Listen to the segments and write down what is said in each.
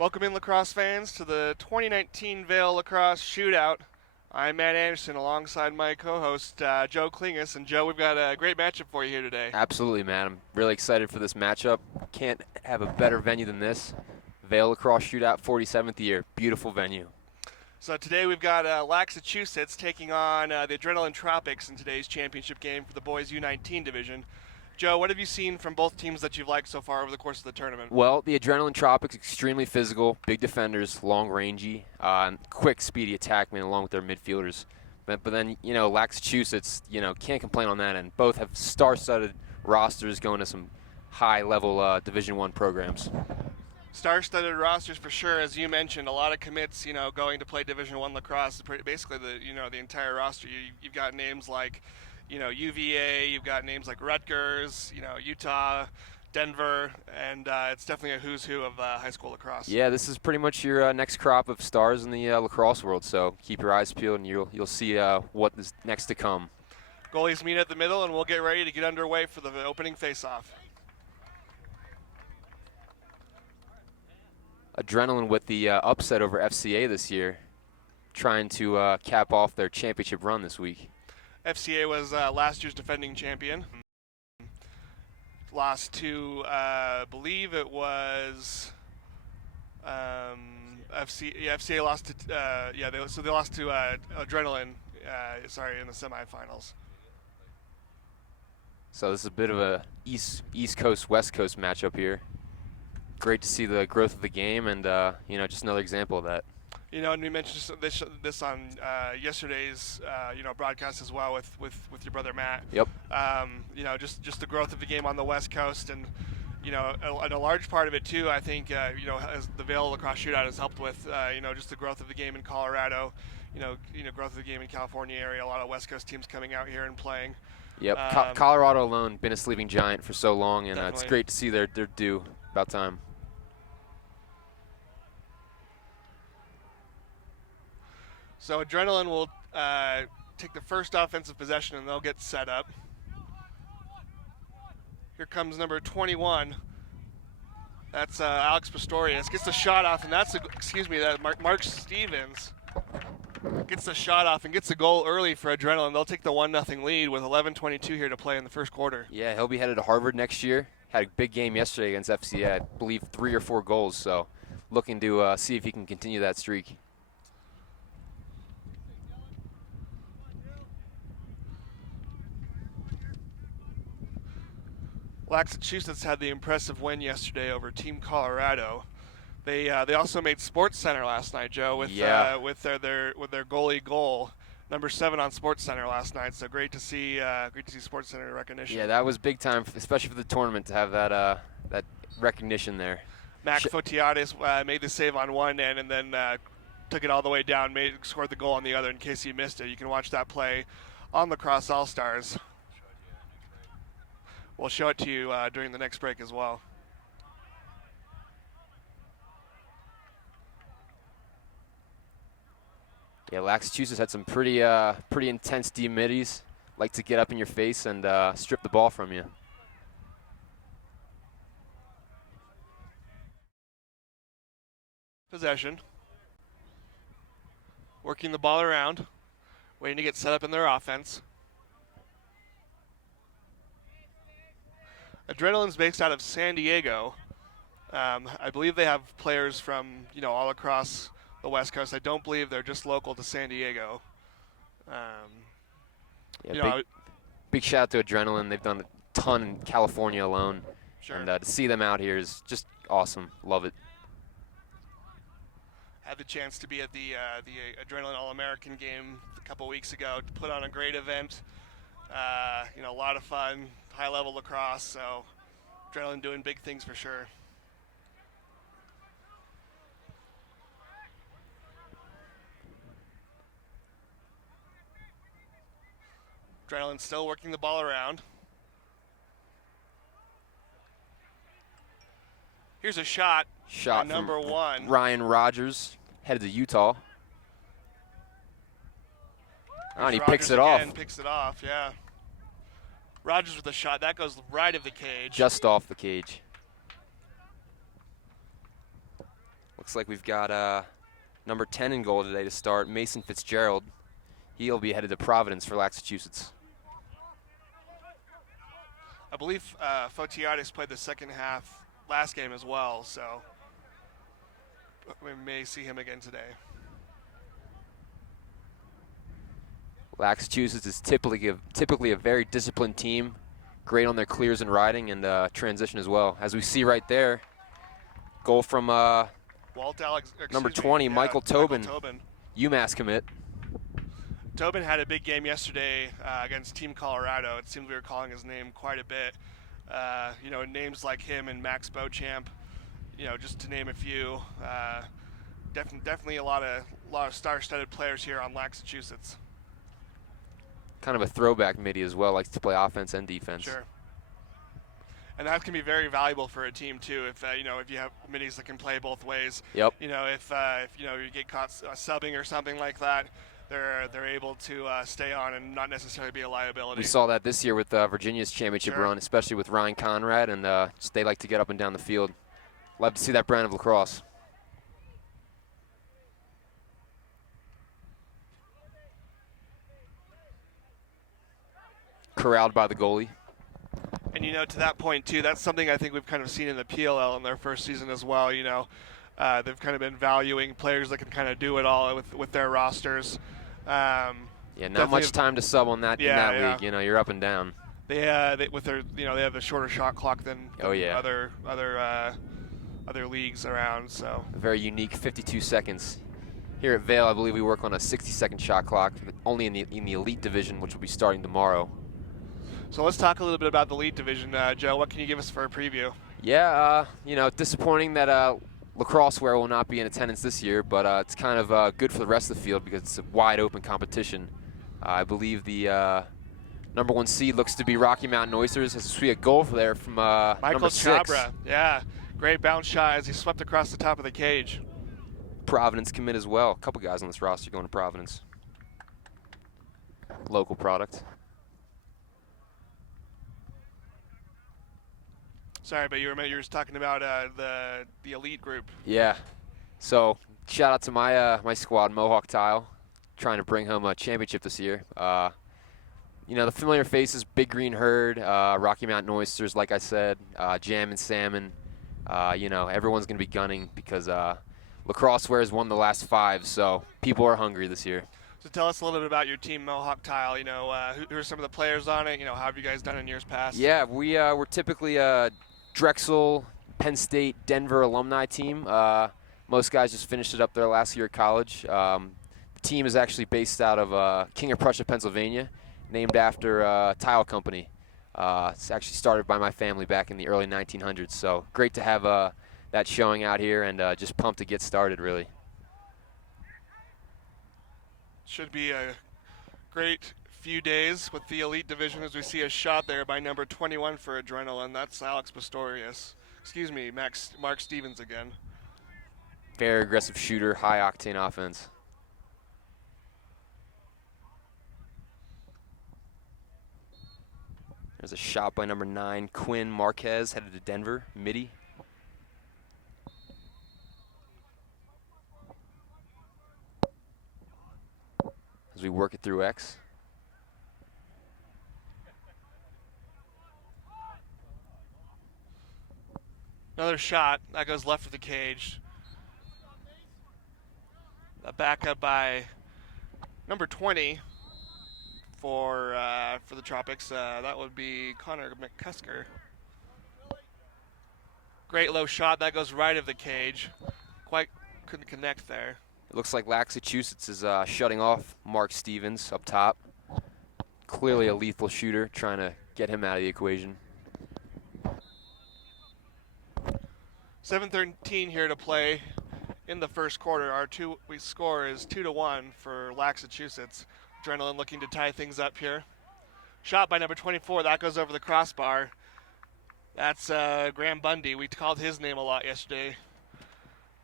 Welcome in, Lacrosse fans, to the 2019 Vail Lacrosse Shootout. I'm Matt Anderson alongside my co-host Joe Klingus. And Joe, we've got a great matchup for you here today. Absolutely, man. I'm really excited for this matchup. Can't have a better venue than this. Vail Lacrosse Shootout, 47th year. Beautiful venue. So today we've got Laxachusetts taking on the ADRLN Tropics in today's championship game for the boys U19 division. Joe, what have you seen from both teams that you've liked so far over the course of the tournament? Well, the ADRLN Tropics, extremely physical, big defenders, long-rangey, quick, speedy attackmen along with their midfielders. But then, Laxachusetts, can't complain on that end. Both have star-studded rosters going to some high-level Division I programs. Star-studded rosters for sure, as you mentioned. A lot of commits, going to play Division I lacrosse. Basically, the entire roster. You've got names like, UVA. You've got names like Rutgers. Utah, Denver, and it's definitely a who's who of high school lacrosse. Yeah, this is pretty much your next crop of stars in the lacrosse world. So keep your eyes peeled, and you'll see what is next to come. Goalies meet at the middle, and we'll get ready to get underway for the opening face-off. ADRLN with the upset over FCA this year, trying to cap off their championship run this week. FCA was last year's defending champion. Lost to, I believe it was FCA lost to, they lost to ADRLN, in the semifinals. So this is a bit of a East Coast, West Coast matchup here. Great to see the growth of the game, and just another example of that. And we mentioned this on yesterday's broadcast as well with your brother Matt. Yep. Just the growth of the game on the West Coast, and a large part of it too. I think as the Vail Lacrosse Shootout has helped with just the growth of the game in Colorado, growth of the game in California area. A lot of West Coast teams coming out here and playing. Yep. Colorado alone been a sleeping giant for so long, and it's great to see they're due. About time. So ADRLN will take the first offensive possession, and they'll get set up. Here comes number 21. That's Alex Pistorius. Gets the shot off, and that's Mark Stevens gets the shot off and gets a goal early for ADRLN. They'll take the 1-0 lead with 11:22 here to play in the first quarter. Yeah, he'll be headed to Harvard next year. Had a big game yesterday against FCA. I believe 3 or 4 goals. So looking to see if he can continue that streak. Laxachusetts had the impressive win yesterday over Team Colorado. They also made Sports Center last night, Joe, with their goalie goal, number 7 on Sports Center last night. So great to see Sports Center recognition. Yeah, that was big time, especially for the tournament, to have that recognition there. Mac Fotiadis made the save on one end and then took it all the way down, scored the goal on the other. In case you missed it, you can watch that play on LaxAllStars. We'll show it to you during the next break as well. Yeah, Laxachusetts had some pretty intense D-middies. Like to get up in your face and strip the ball from you. Possession. Working the ball around, waiting to get set up in their offense. ADRLN's based out of San Diego. I believe they have players from all across the West Coast. I don't believe they're just local to San Diego. Big shout out to ADRLN. They've done a ton in California alone. Sure. And to see them out here is just awesome. Love it. Had the chance to be at the ADRLN All-American game a couple weeks ago. To put on a great event. A lot of fun, high-level lacrosse. So ADRLN doing big things for sure. ADRLN still working the ball around. Here's a shot by number 1. Ryan Rogers, headed to Utah. And he picks it off. Picks it off, yeah. Rogers with a shot. That goes right of the cage. Just off the cage. Looks like we've got number 10 in goal today to start, Mason Fitzgerald. He'll be headed to Providence for Laxachusetts. I believe Fotiadis played the second half last game as well, so we may see him again today. Laxachusetts is typically a very disciplined team, great on their clears and riding and transition as well. As we see right there, goal from number 20, Michael Tobin, UMass commit. Tobin had a big game yesterday against Team Colorado. It seems we were calling his name quite a bit. Names like him and Max Beauchamp, just to name a few. Definitely a lot of star-studded players here on Laxachusetts. Kind of a throwback midi as well, likes to play offense and defense. Sure. And that can be very valuable for a team too. If if you have middies that can play both ways. Yep. If you get caught subbing or something like that, they're able to stay on and not necessarily be a liability. We saw that this year with Virginia's championship run, especially with Ryan Conrad, and they like to get up and down the field. Love to see that brand of lacrosse. Corralled by the goalie. And to that point too, that's something I think we've kind of seen in the PLL in their first season as well. They've kind of been valuing players that can kind of do it all with their rosters. Not much time to sub on that in that league. You're up and down. They have a shorter shot clock than other leagues around. So a very unique 52 seconds. Here at Vail, I believe we work on a 60-second shot clock, only in the elite division, which will be starting tomorrow. So let's talk a little bit about the elite division. Joe, what can you give us for a preview? Yeah, disappointing that Lacrosse will not be in attendance this year, but it's kind of good for the rest of the field because it's a wide open competition. I believe the number 1 seed looks to be Rocky Mountain Oysters. Has a sweet goal for there from Michael number 6. Chabra. Yeah, great bounce shot as he swept across the top of the cage. Providence commit as well. A couple guys on this roster going to Providence. Local product. Sorry, but you were talking about the elite group. Yeah. So shout out to my squad, Mohawk Tile, trying to bring home a championship this year. The familiar faces: Big Green Herd, Rocky Mountain Oysters, like I said, Jam and Salmon. Everyone's going to be gunning because Lacrosse has won the last 5, so people are hungry this year. So tell us a little bit about your team, Mohawk Tile. Who are some of the players on it? How have you guys done in years past? Yeah, we're typically Drexel, Penn State, Denver alumni team. Most guys just finished it up their last year at college. The team is actually based out of King of Prussia, Pennsylvania, named after a tile company. It's actually started by my family back in the early 1900s. So great to have that showing out here, and just pumped to get started, really. Should be a great few days with the elite division as we see a shot there by number 21 for Adrenaline. That's Alex Pistorius. Excuse me, Mark Stevens again. Very aggressive shooter, high octane offense. There's a shot by number 9, Quinn Marquez, headed to Denver, midi. As we work it through X. Another shot that goes left of the cage. A backup by number 20 for the Tropics. That would be Connor McCusker. Great low shot that goes right of the cage. Quite couldn't connect there. It looks like Laxachusetts is shutting off Mark Stevens up top. Clearly a lethal shooter, trying to get him out of the equation. 7:13 here to play in the first quarter. We score is 2-1 for Laxachusetts. Adrenaline looking to tie things up here. Shot by number 24, that goes over the crossbar. That's Graham Bundy. We called his name a lot yesterday.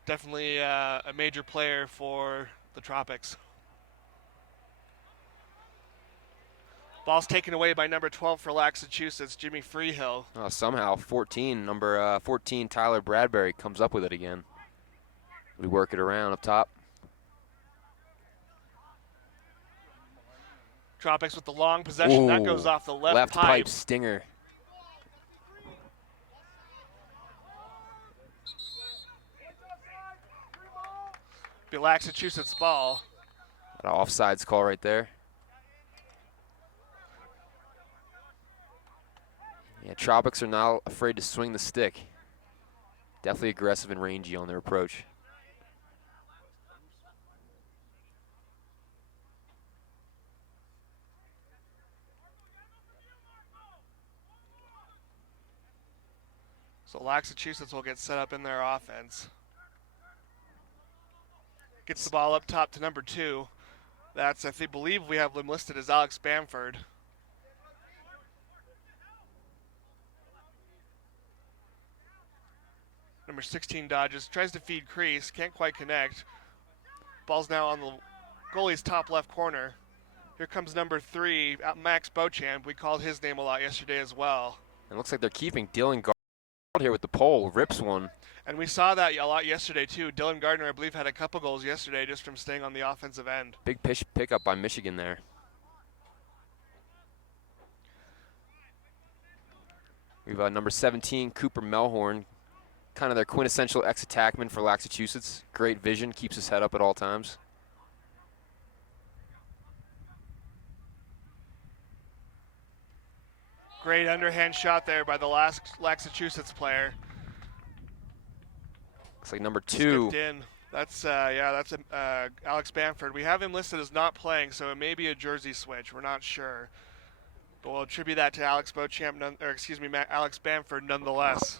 Definitely a major player for the Tropics. Ball's taken away by number 12 for Laxachusetts, Jimmy Freehill. Somehow number 14, Tyler Bradbury, comes up with it again. We work it around up top. Tropics with the long possession. Ooh, that goes off the left pipe stinger. Be Laxachusetts ball. An offsides call right there. Yeah, Tropics are not afraid to swing the stick. Definitely aggressive and rangy on their approach. So Laxachusetts will get set up in their offense. Gets the ball up top to number 2. That's, I believe we have him listed as Alex Bamford. Number 16 dodges, tries to feed crease, can't quite connect. Ball's now on the goalie's top left corner. Here comes number 3, Max Beauchamp. We called his name a lot yesterday as well. It looks like they're keeping Dylan Gardner here with the pole, rips one. And we saw that a lot yesterday too. Dylan Gardner, I believe, had a couple goals yesterday just from staying on the offensive end. Big pickup by Michigan there. We've number 17, Cooper Melhorn, kind of their quintessential ex-attackman for Laxachusetts. Great vision, keeps his head up at all times. Great underhand shot there by the Laxachusetts player. Looks like number 2. Skipped in. That's Alex Bamford. We have him listed as not playing, so it may be a jersey switch. We're not sure, but we'll attribute that to Alex Bamford nonetheless.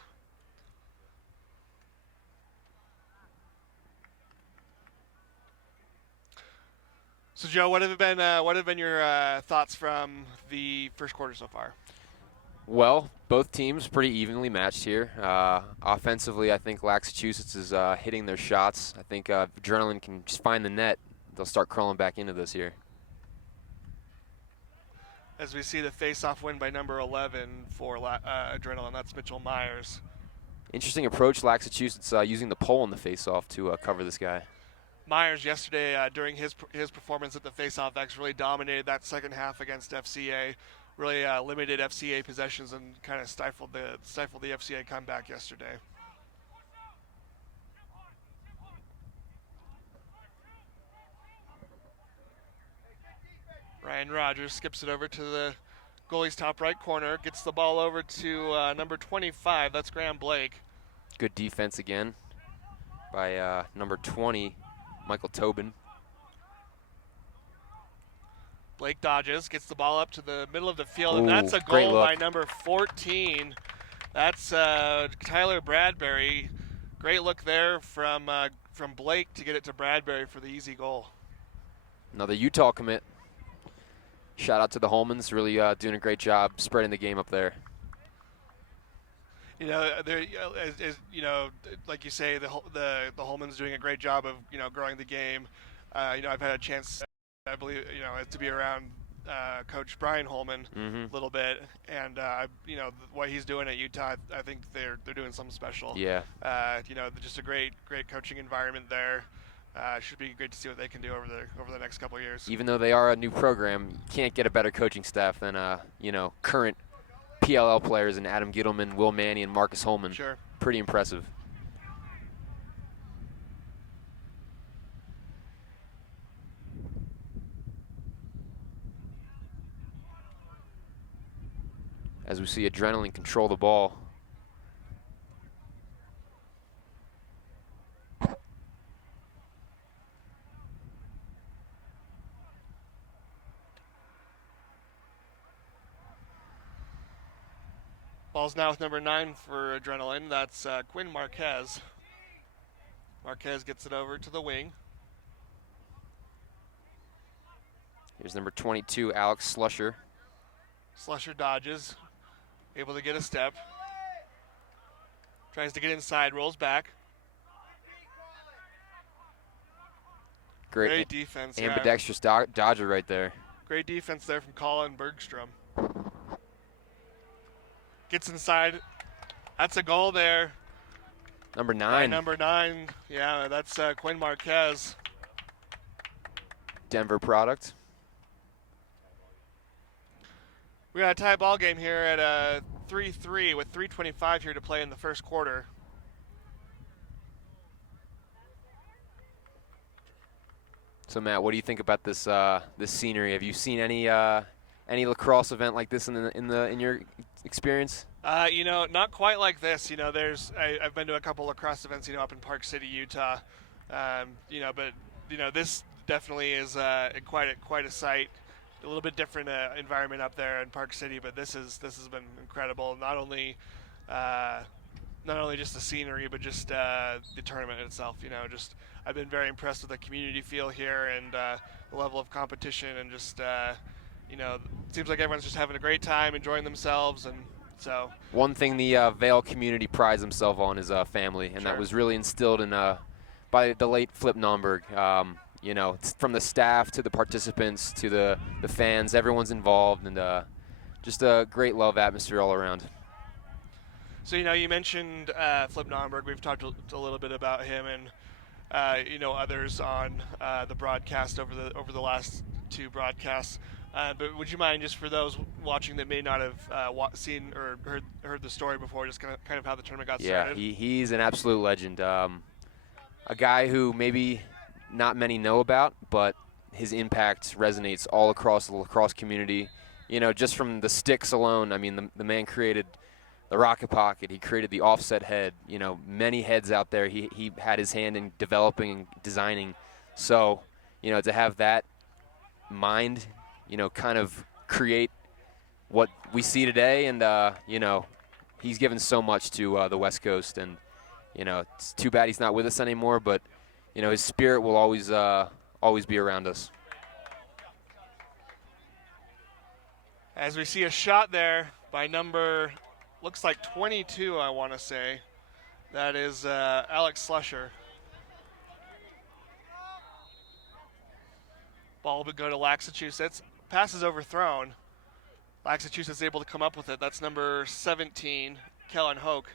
So Joe, what have been your thoughts from the first quarter so far? Well, both teams pretty evenly matched here. Offensively, I think Laxachusetts is hitting their shots. I think if Adrenaline can just find the net, they'll start crawling back into this here. As we see the face-off win by number 11 for Adrenaline, that's Mitchell Myers. Interesting approach, Laxachusetts using the pole in the face-off to cover this guy. Myers yesterday during his performance at the face-off X really dominated that second half against FCA. Really limited FCA possessions and kind of stifled the FCA comeback yesterday. Ryan Rogers skips it over to the goalie's top right corner, gets the ball over to number 25. That's Graham Blake. Good defense again by number 20, Michael Tobin. Blake dodges, gets the ball up to the middle of the field, Ooh, and that's a great goal look by number 14. That's Tyler Bradbury. Great look there from Blake to get it to Bradbury for the easy goal. Another Utah commit. Shout out to the Holmans, really doing a great job spreading the game up there. You know, like you say, the Holmans doing a great job of growing the game. I've had a chance, I believe, to be around Coach Brian Holman a little bit, and what he's doing at Utah, I think they're doing something special. Yeah. Just a great coaching environment there. Should be great to see what they can do over the next couple of years. Even though they are a new program, you can't get a better coaching staff than current PLL players in Adam Gittleman, Will Manny, and Marcus Holman. Sure. Pretty impressive. As we see Adrenaline control the ball. Ball's now with number 9 for Adrenaline. That's Quinn Marquez. Marquez gets it over to the wing. Here's number 22, Alex Slusher. Slusher dodges, able to get a step. Tries to get inside, rolls back. Great defense. Ambidextrous dodger right there. Great defense there from Colin Bergstrom. Gets inside. That's a goal there. Number By 9. number 9, yeah, that's Quinn Marquez. Denver product. We got a tie ball game here at 3-3 with 3:25 here to play in the first quarter. So Matt, what do you think about this this scenery? Have you seen any lacrosse event like this in your experience? You know, not quite like this. You know, I've been to a couple lacrosse events, you know, up in Park City, Utah. You know, but you know, this definitely is quite a sight. A little bit different environment up there in Park City, but this has been incredible. Not only just the scenery, but just the tournament itself. You know, just I've been very impressed with the community feel here and the level of competition, and just you know, it seems like everyone's just having a great time, enjoying themselves, and so. One thing the Vail community prides themselves on is family, and Sure. that was really instilled in by the late Flip Nomberg. You know, from the staff to the participants to the fans, everyone's involved, and just a great love atmosphere all around. So, you know, you mentioned Flip Nomberg. We've talked a little bit about him and, you know, others on the broadcast over the last 2 broadcasts. But would you mind, just for those watching that may not have seen or heard the story before, just kind of how the tournament got started? Yeah, he's an absolute legend. A guy who maybe not many know about, but his impact resonates all across the lacrosse community. You know, just from the sticks alone, I mean, the man created the rocket pocket. He created the offset head. You know, many heads out there he had his hand in developing and designing. So, you know, to have that mind, you know, kind of create what we see today, and you know, he's given so much to the West Coast, and you know, it's too bad he's not with us anymore, but you know, his spirit will always be around us. As we see a shot there by number, looks like 22, I want to say. That is Alex Slusher. Ball would go to Laxachusetts. Pass is overthrown. Laxachusetts able to come up with it. That's number 17, Kellen Hoke.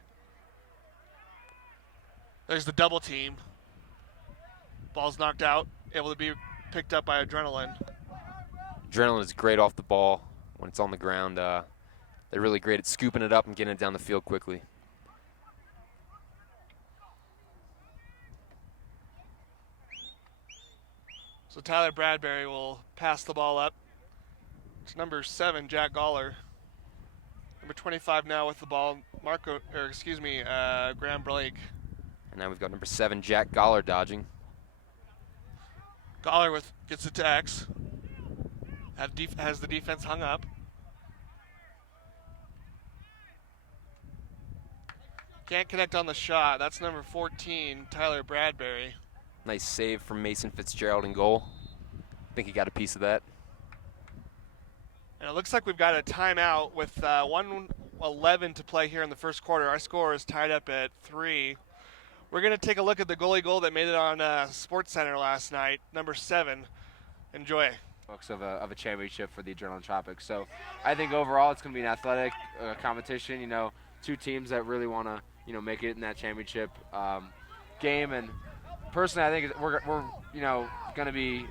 There's the double team. Ball's knocked out, able to be picked up by Adrenaline. Adrenaline is great off the ball when it's on the ground. They're really great at scooping it up and getting it down the field quickly. So Tyler Bradbury will pass the ball up. It's number 7, Jack Galler. Number 25 now with the ball, Graham Blake. And now we've got number 7, Jack Galler, dodging. Galler gets it to X. Has the defense hung up. Can't connect on the shot. That's number 14, Tyler Bradbury. Nice save from Mason Fitzgerald in goal. I think he got a piece of that. And it looks like we've got a timeout with 1:11 to play here in the first quarter. Our score is tied up at 3. We're going to take a look at the goalie goal that made it on Sports Center last night, number 7. Enjoy. Of a championship for the ADRLN Tropics. So I think overall it's going to be an athletic competition. You know, 2 teams that really want to, you know, make it in that championship game. And personally, I think we're you know, going to be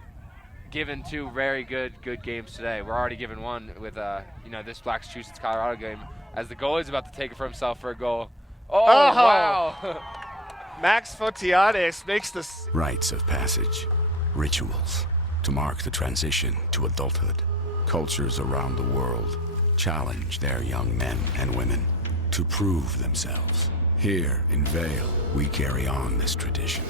given 2 very good games today. We're already given one with you know, this Laxachusetts Colorado game, as the goalie's about to take it for himself for a goal. Oh! Wow! Max Fotiades makes this. Rites of passage, rituals to mark the transition to adulthood. Cultures around the world challenge their young men and women to prove themselves. Here in Vail, we carry on this tradition.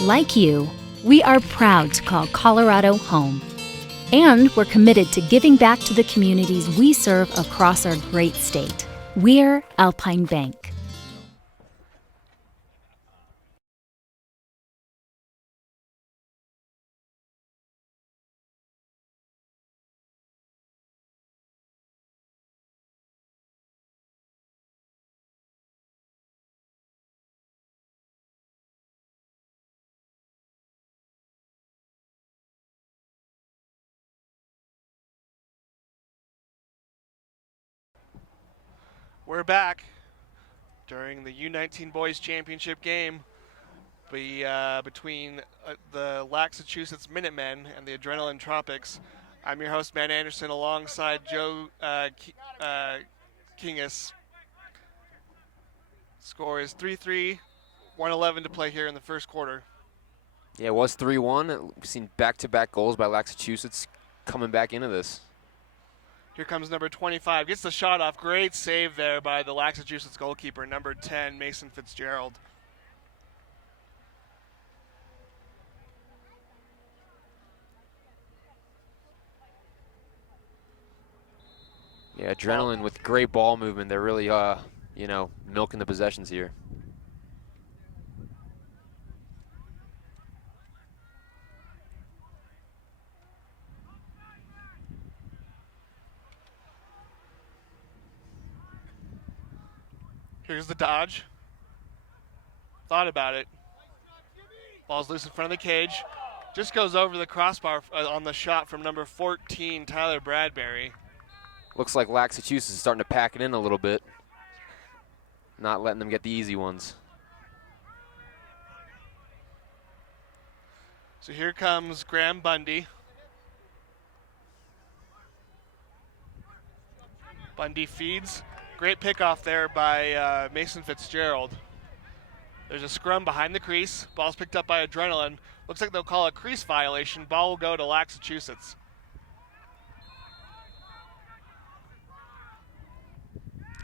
Like you, we are proud to call Colorado home. And we're committed to giving back to the communities we serve across our great state. We're Alpine Bank. We're back. during the U19 Boys Championship game between the Laxachusetts Minutemen and the ADRLN Tropics. I'm your host, Matt Anderson, alongside Joe Kingus. Score is 3-3, 1:11 to play here in the first quarter. Yeah, it was 3-1. We've seen back-to-back goals by Laxachusetts coming back into this. Here comes number 25. Gets the shot off. Great save there by the Laxachusetts goalkeeper, number 10, Mason Fitzgerald. Yeah, ADRLN with great ball movement. They're really, milking the possessions here. Here's the dodge. Thought about it. Ball's loose in front of the cage. Just goes over the crossbar on the shot from number 14, Tyler Bradbury. Looks like Laxachusetts is starting to pack it in a little bit. Not letting them get the easy ones. So here comes Graham Bundy. Bundy feeds. Great pickoff there by Mason Fitzgerald. There's a scrum behind the crease. Ball's picked up by ADRLN. Looks like they'll call a crease violation. Ball will go to Laxachusetts.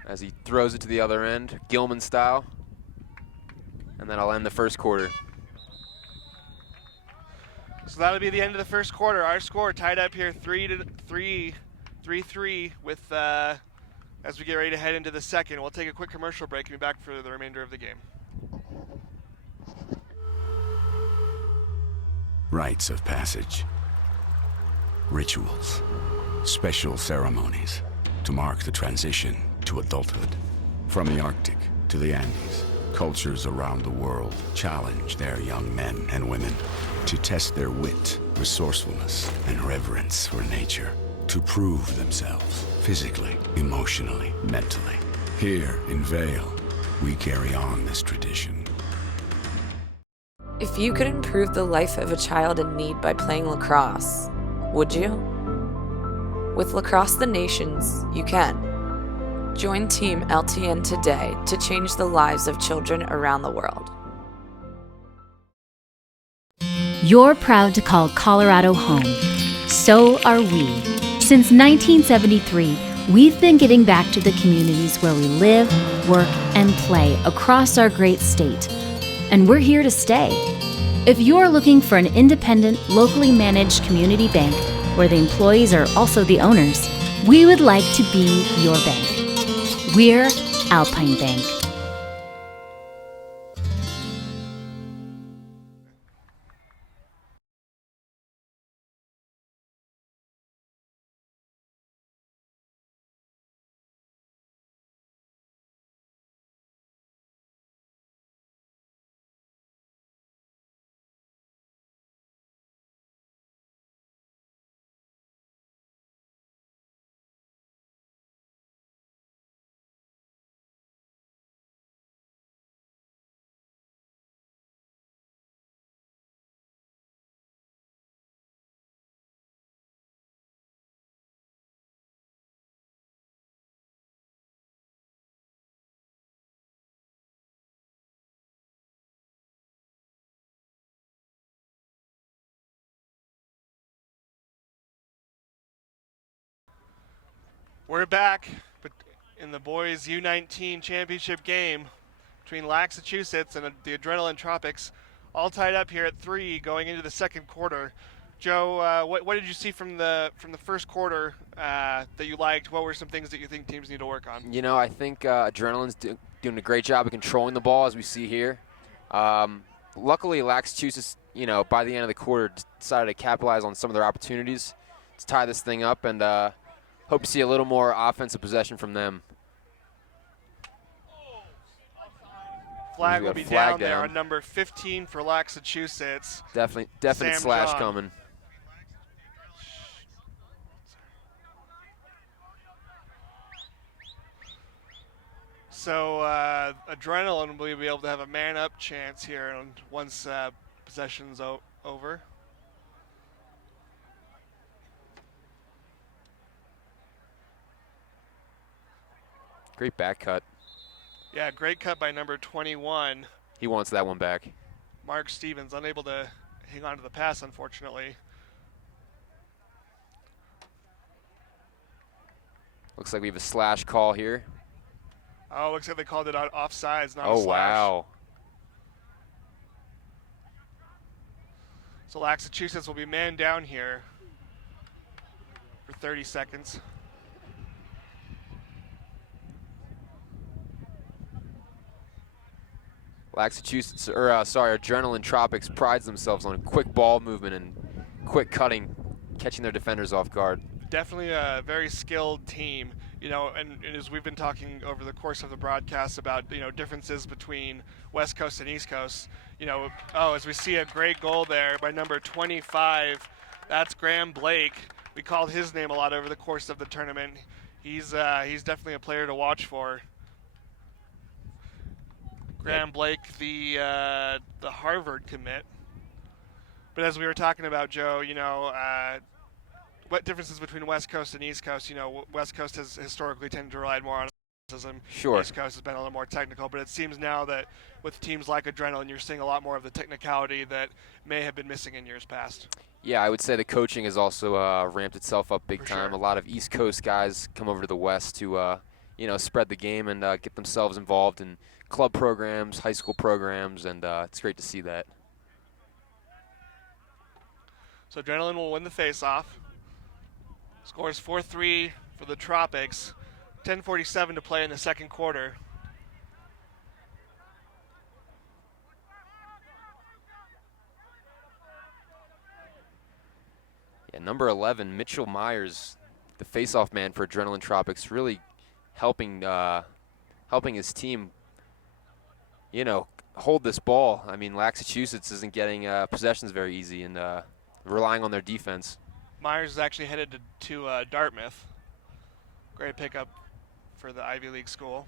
As he throws it to the other end, Gilman style. And then I'll end the first quarter. So that'll be the end of the first quarter. Our score tied up here 3-3 with as we get ready to head into the second. We'll take a quick commercial break and be back for the remainder of the game. Rites of passage. Rituals. Special ceremonies to mark the transition to adulthood. From the Arctic to the Andes, cultures around the world challenge their young men and women to test their wit, resourcefulness, and reverence for nature, to prove themselves physically, emotionally, mentally. Here in Vail, we carry on this tradition. If you could improve the life of a child in need by playing lacrosse, would you? With Lacrosse the Nations, you can. Join Team LTN today to change the lives of children around the world. You're proud to call Colorado home. So are we. Since 1973, we've been giving back to the communities where we live, work, and play across our great state. And we're here to stay. If you're looking for an independent, locally managed community bank where the employees are also the owners, we would like to be your bank. We're Alpine Bank. We're back in the boys U19 championship game between Laxachusetts and the ADRLN Tropics, all tied up here at 3 going into the second quarter. Joe, what did you see from the first quarter that you liked? What were some things that you think teams need to work on? You know, I think ADRLN's doing a great job of controlling the ball, as we see here. Luckily, Laxachusetts, by the end of the quarter, decided to capitalize on some of their opportunities to tie this thing up, and hope to see a little more offensive possession from them. Flag will be down there on number 15 for Laxachusetts. Definite Sam slash John. coming. So Adrenaline will be able to have a man-up chance here once possession's over. Great back cut. Yeah, great cut by number 21. He wants that one back. Mark Stevens unable to hang on to the pass, unfortunately. Looks like we have a slash call here. Oh, looks like they called it offsides, not a Oh, slash. wow. So Laxachusetts will be man down here for 30 seconds. ADRLN Tropics prides themselves on quick ball movement and quick cutting, catching their defenders off guard. Definitely a very skilled team, you know, and as we've been talking over the course of the broadcast about, you know, differences between West Coast and East Coast, you know, as we see a great goal there by number 25, that's Graham Blake. We called his name a lot over the course of the tournament. He's definitely a player to watch for. Graham Blake, the Harvard commit. But as we were talking about, Joe, you know, what differences between West Coast and East Coast? You know, West Coast has historically tended to rely more on athleticism. Sure. East Coast has been a little more technical, but it seems now that with teams like Adrenaline, you're seeing a lot more of the technicality that may have been missing in years past. Yeah, I would say the coaching has also ramped itself up big time. Sure. A lot of East Coast guys come over to the West to, you know, spread the game and get themselves involved in club programs, high school programs, and it's great to see that. So Adrenaline will win the face-off. Scores 4-3 for the Tropics. 10:47 to play in the second quarter. Yeah, number 11, Mitchell Myers, the face-off man for Adrenaline Tropics, really helping his team, you know, hold this ball. I mean, Laxachusetts isn't getting possessions very easy and relying on their defense. Myers is actually headed to Dartmouth. Great pickup for the Ivy League school.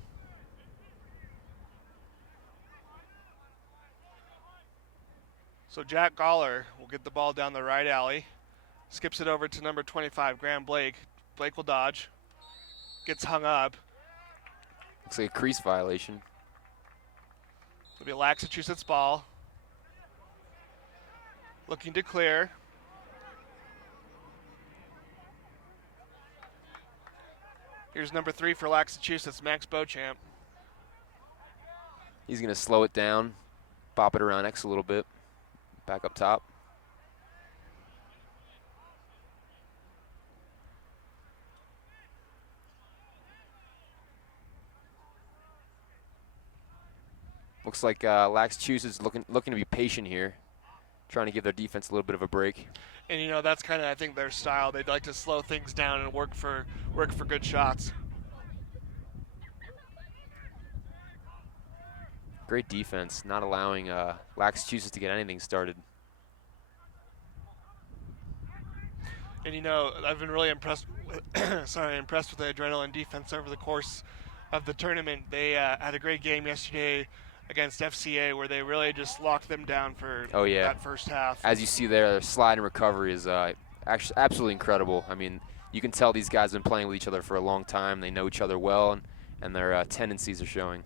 So Jack Goller will get the ball down the right alley. Skips it over to number 25, Graham Blake. Blake will dodge. Gets hung up. Looks like a crease violation. It'll be a Laxachusetts ball. Looking to clear. Here's number 3 for Laxachusetts, Max Beauchamp. He's going to slow it down, bop it around X a little bit, back up top. Looks like Laxachusetts looking to be patient here, trying to give their defense a little bit of a break. And you know, that's kind of, I think, their style. They'd like to slow things down and work for good shots. Great defense, not allowing Laxachusetts to get anything started. And you know, I've been really impressed impressed with the Adrenaline defense over the course of the tournament. They had a great game yesterday against FCA where they really just locked them down for that first half. As you see there, their slide and recovery is actually absolutely incredible. I mean, you can tell these guys have been playing with each other for a long time. They know each other well, and their tendencies are showing.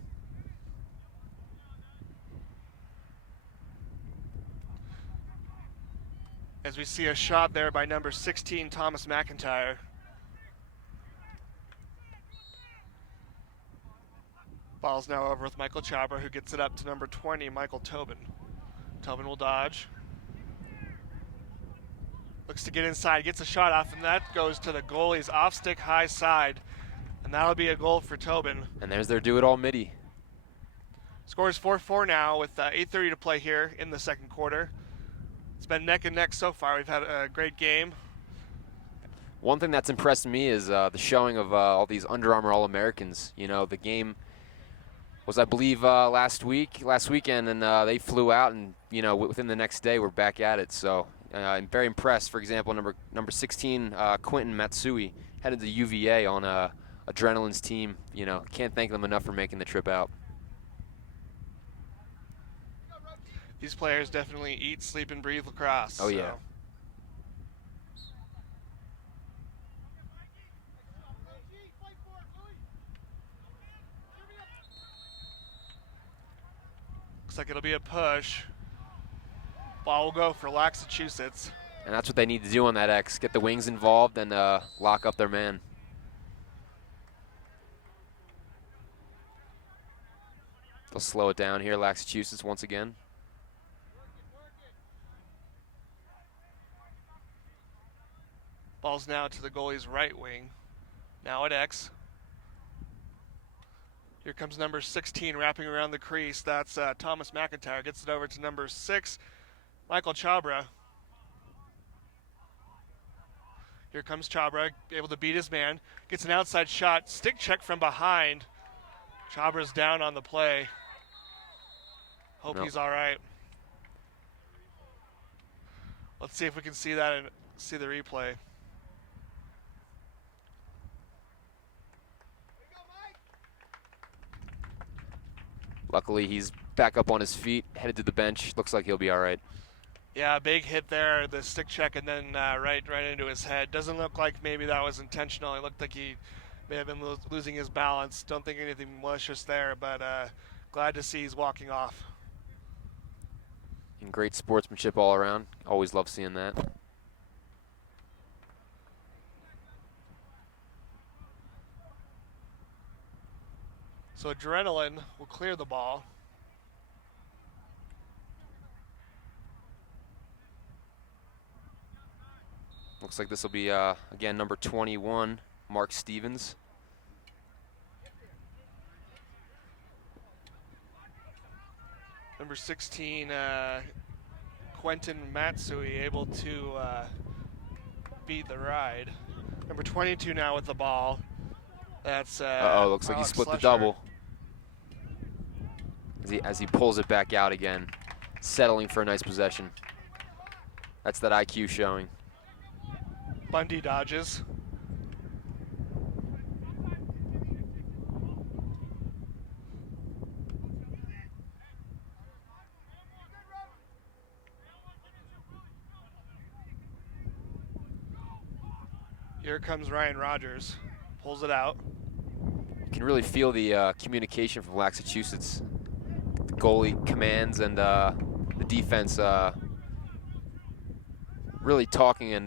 As we see a shot there by number 16, Thomas McIntyre. Ball's now over with Michael Chopper, who gets it up to number 20, Michael Tobin. Tobin will dodge. Looks to get inside, gets a shot off, and that goes to the goalie's off-stick high side. And that'll be a goal for Tobin. And there's their do-it-all midi. Scores 4-4 now with 8:30 to play here in the second quarter. It's been neck and neck so far. We've had a great game. One thing that's impressed me is the showing of all these Under Armour All-Americans. You know, the game was, I believe, last weekend, and they flew out, and you know, within the next day we're back at it. So I'm very impressed. For example, number 16, Quentin Matsui, headed to UVA on Adrenaline's team. Can't thank them enough for making the trip out. These players definitely eat, sleep, and breathe lacrosse. Oh, yeah. Looks like it'll be a push. Ball will go for Laxachusetts. And that's what they need to do on that X. Get the wings involved and lock up their man. They'll slow it down here, Laxachusetts once again. Ball's now to the goalie's right wing. Now at X. Here comes number 16 wrapping around the crease. That's Thomas McIntyre. Gets it over to number 6, Michael Chabra. Here comes Chabra, able to beat his man. Gets an outside shot. Stick check from behind. Chabra's down on the play. Hope he's all right. Let's see if we can see that and see the replay. Luckily, he's back up on his feet, headed to the bench. Looks like he'll be all right. Yeah, big hit there, the stick check, and then right into his head. Doesn't look like maybe that was intentional. It looked like he may have been losing his balance. Don't think anything malicious there, but glad to see he's walking off. And great sportsmanship all around. Always love seeing that. So Adrenaline will clear the ball. Looks like this will be, again, number 21, Mark Stevens. Number 16, Quentin Matsui, able to beat the ride. Number 22 now with the ball. That's looks like he split the double. As he pulls it back out again, settling for a nice possession. That's that IQ showing. Bundy dodges. Here comes Ryan Rogers. Pulls it out. You can really feel the communication from Laxachusetts. The goalie commands and the defense really talking and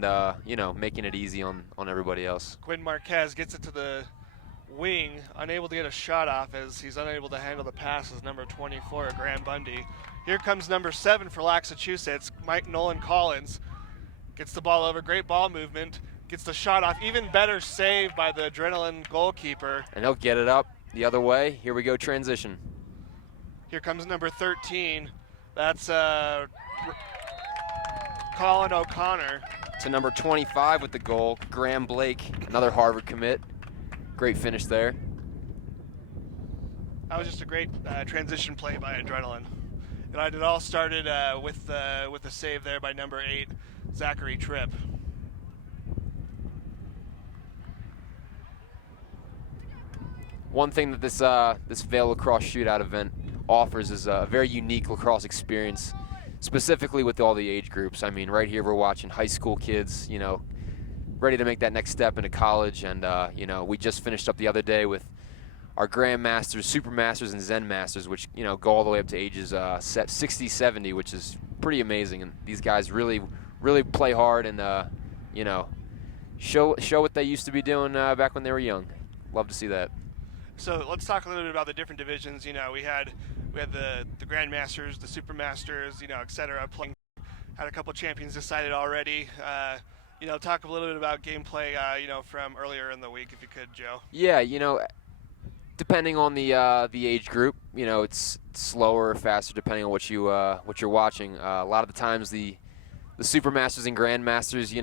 making it easy on everybody else. Quinn Marquez gets it to the wing, unable to get a shot off as he's unable to handle the pass as number 24, Graham Bundy. Here comes number 7 for Laxachusetts, Mike Nolan Collins. Gets the ball over, great ball movement, gets the shot off, even better save by the Adrenaline goalkeeper. And he'll get it up the other way. Here we go, transition. Here comes number 13. That's Colin O'Connor. To number 25 with the goal, Graham Blake, another Harvard commit. Great finish there. That was just a great transition play by Adrenaline. And it all started with the save there by number 8, Zachary Tripp. One thing that this Vail Lacrosse Shootout event offers is a very unique lacrosse experience, specifically with all the age groups. I mean, right here we're watching high school kids, ready to make that next step into college, and we just finished up the other day with our Grandmasters, Supermasters, and Zen Masters, which go all the way up to ages 60, 70, which is pretty amazing. And these guys really play hard and show what they used to be doing back when they were young. Love to see that. So let's talk a little bit about the different divisions. We had the Grandmasters, the Supermasters, et cetera. Had a couple champions decided already. Talk a little bit about gameplay, from earlier in the week, if you could, Joe. Yeah, depending on the age group, it's slower or faster depending on what you're watching. A lot of the times the Supermasters and Grandmasters,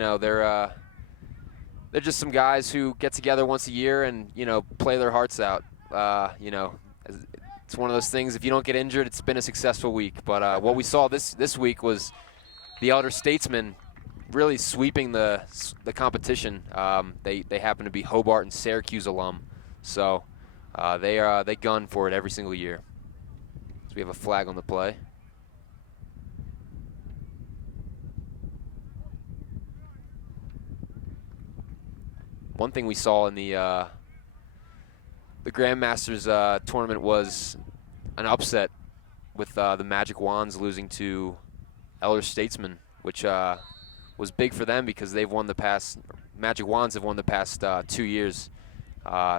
they're just some guys who get together once a year and play their hearts out. It's one of those things. If you don't get injured, it's been a successful week. But what we saw this week was the Elder Statesmen really sweeping the competition. They happen to be Hobart and Syracuse alum, So they gun for it every single year. So we have a flag on the play. One thing we saw in the Grandmasters tournament was an upset with the Magic Wands losing to Elder Statesman, which was big for them because they've won the past. Magic Wands have won the past 2 years.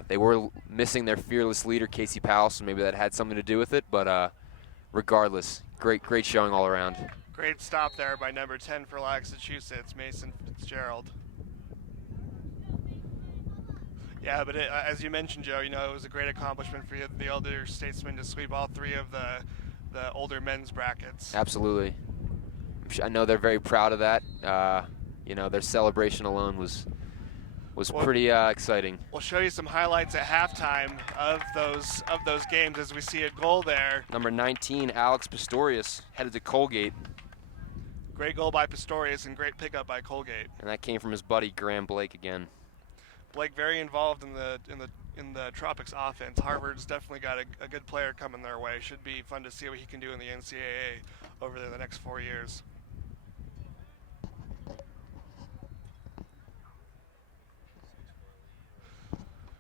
They were missing their fearless leader, Casey Powell, so maybe that had something to do with it. But regardless, great showing all around. Great stop there by number 10 for Laxachusetts, Mason Fitzgerald. Yeah, but as you mentioned, Joe, you know, it was a great accomplishment for the Elder Statesmen to sweep all three of the older men's brackets. Absolutely. I know they're very proud of that. You know, their celebration alone was pretty exciting. We'll show you some highlights at halftime of those games as we see a goal there. Number 19, Alex Pistorius, headed to Colgate. Great goal by Pistorius and great pickup by Colgate. And that came from his buddy Graham Blake again. Blake very involved in the Tropics offense. Harvard's definitely got a good player coming their way. Should be fun to see what he can do in the NCAA over the next 4 years.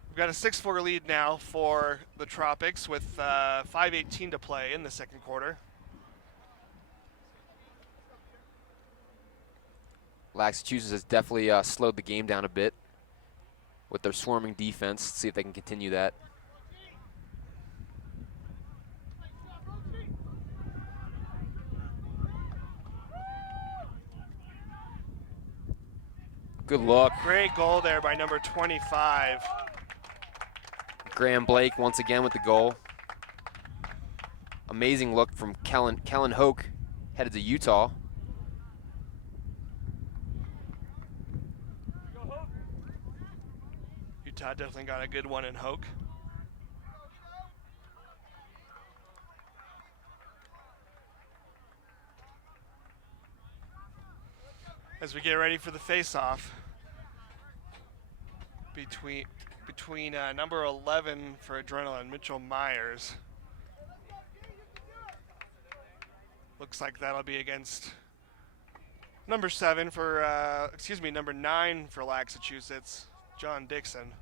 We've got a 6-4 lead now for the Tropics with 5:18 to play in the second quarter. Laxachusetts has definitely slowed the game down a bit with their swarming defense. See if they can continue that. Good look. Great goal there by number 25. Graham Blake once again with the goal. Amazing look from Kellen Hoke, headed to Utah. Utah definitely got a good one in Hoke. As we get ready for the face-off between number 11 for Adrenaline, Mitchell Myers. Looks like that'll be against number 7 for, number 9 for Laxachusetts, John Dixon.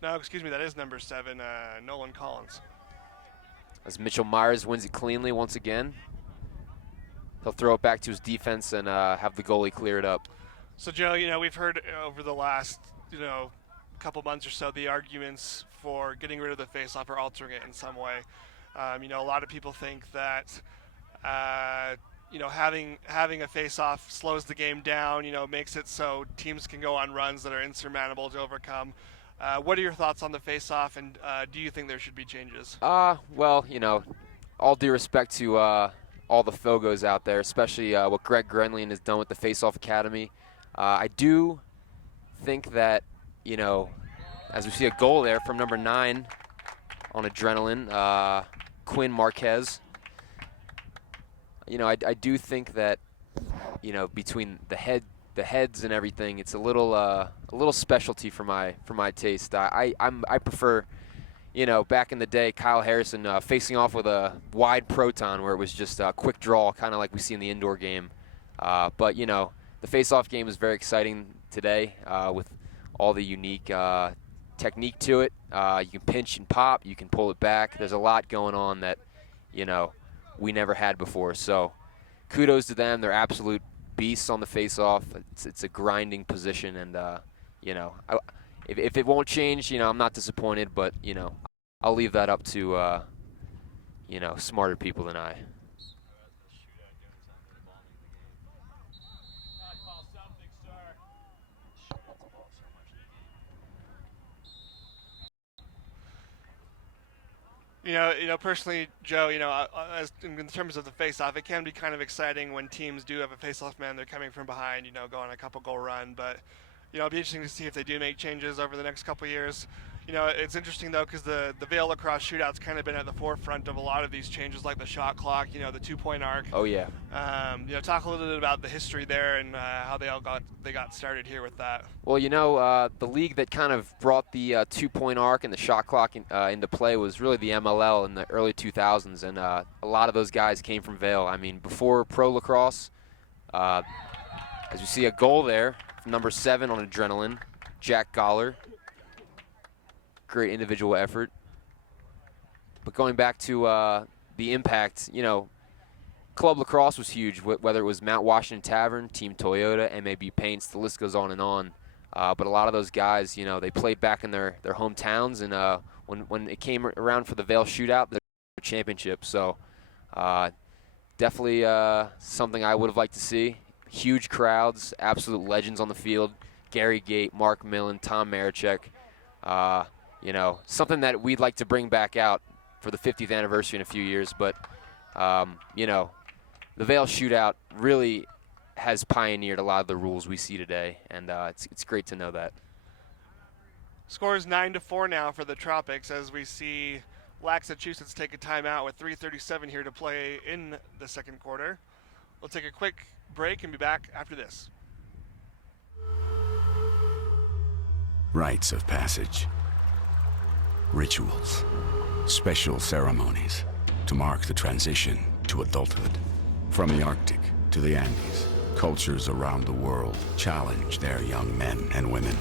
No, excuse me, that is number 7, Nolan Collins. As Mitchell Myers wins it cleanly once again. He'll throw it back to his defense and have the goalie clear it up. So, Joe, you know, we've heard over the last, couple months or so the arguments for getting rid of the face-off or altering it in some way. A lot of people think that, having a face-off slows the game down, makes it so teams can go on runs that are insurmountable to overcome. What are your thoughts on the face-off, and do you think there should be changes? Well, all due respect to all the Fogos out there, especially what Greg Grenlian has done with the Face-Off Academy. I do think that, as we see a goal there from number 9 on Adrenaline, Quinn Marquez. I do think that, between the heads and everything, it's a little specialty for my taste. I prefer, back in the day, Kyle Harrison facing off with a wide proton where it was just a quick draw, kind of like we see in the indoor game. But the face-off game is very exciting today with all the unique technique to it. You can pinch and pop, you can pull it back. There's a lot going on that, we never had before. So kudos to them. They're absolute beasts on the face-off. It's a grinding position, and if it won't change, I'm not disappointed, but I'll leave that up to smarter people than I. Personally, Joe, as in terms of the face-off, it can be kind of exciting when teams do have a face-off man. They're coming from behind, go on a couple-goal run. But, it'll be interesting to see if they do make changes over the next couple of years. You know, it's interesting though because the Vail Lacrosse Shootout's kind of been at the forefront of a lot of these changes, like the shot clock. You know, the 2-point arc. Oh yeah. You know, talk a little bit about the history there and how they got started here with that. Well, you know, the league that kind of brought the 2-point arc and the shot clock into play was really the MLL in the early 2000s, and a lot of those guys came from Vail. I mean, before pro lacrosse, as you see a goal there, number 7 on Adrenaline, Jack Goller. Great individual effort. But going back to the impact, you know, club lacrosse was huge, whether it was Mount Washington Tavern, Team Toyota, MAB Paints, the list goes on and on. But a lot of those guys, you know, they played back in their hometowns, and when it came around for the Vail Shootout, the championship. So definitely something I would have liked to see. Huge crowds, absolute legends on the field. Gary Gate, Mark Millen, Tom Marichek. You know, something that we'd like to bring back out for the 50th anniversary in a few years. But, you know, the Vail Shootout really has pioneered a lot of the rules we see today, and it's great to know that. Score is 9-4 now for the Tropics as we see Laxachusetts take a timeout with 3:37 here to play in the second quarter. We'll take a quick break and be back after this. Rites of passage. Rituals. Special ceremonies to mark the transition to adulthood. From the Arctic to the Andes, cultures around the world challenge their young men and women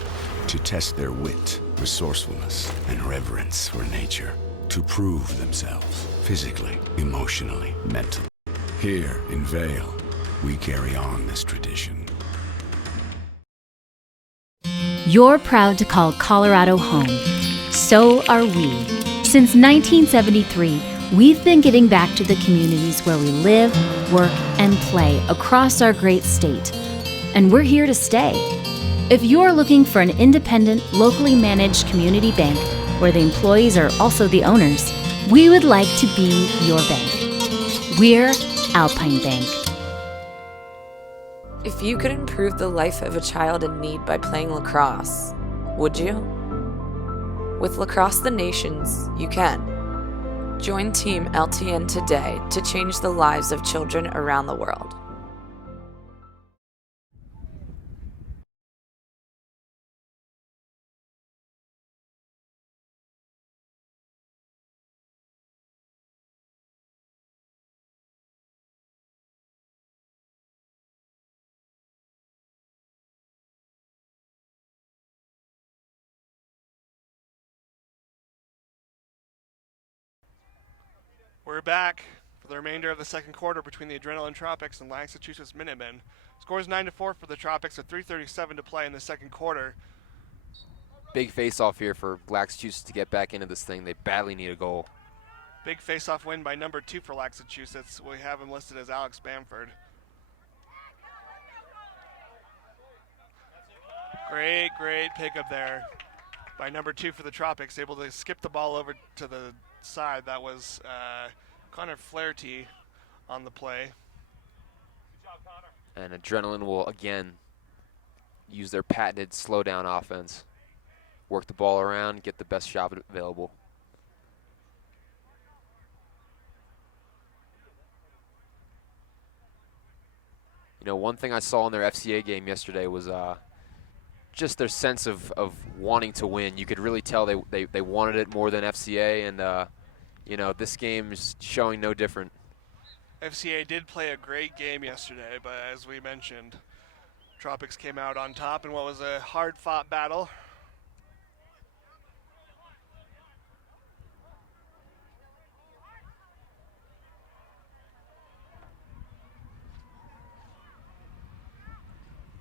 to test their wit, resourcefulness, and reverence for nature, to prove themselves physically, emotionally, mentally. Here in Vail, we carry on this tradition. You're proud to call Colorado home. So are we. Since 1973, we've been giving back to the communities where we live, work, and play across our great state. And we're here to stay. If you're looking for an independent, locally managed community bank where the employees are also the owners, we would like to be your bank. We're Alpine Bank. If you could improve the life of a child in need by playing lacrosse, would you? With Lacrosse the Nations, you can. Join Team LTN today to change the lives of children around the world. We're back for the remainder of the second quarter between the ADRLN Tropics and Laxachusetts Minutemen. Scores 9-4 for the Tropics with 3:37 to play in the second quarter. Big face-off here for Laxachusetts to get back into this thing. They badly need a goal. Big face-off win by number 2 for Laxachusetts. We have him listed as Alex Bamford. Great pickup there by number 2 for the Tropics, able to skip the ball over to the side. That was Connor Flaherty on the play. And Adrenaline will again use their patented slow down offense. Work the ball around, get the best shot available. You know, one thing I saw in their FCA game yesterday was just their sense of wanting to win. You could really tell they wanted it more than FCA, and you know, this game is showing no different. FCA did play a great game yesterday, but as we mentioned, Tropics came out on top in what was a hard-fought battle.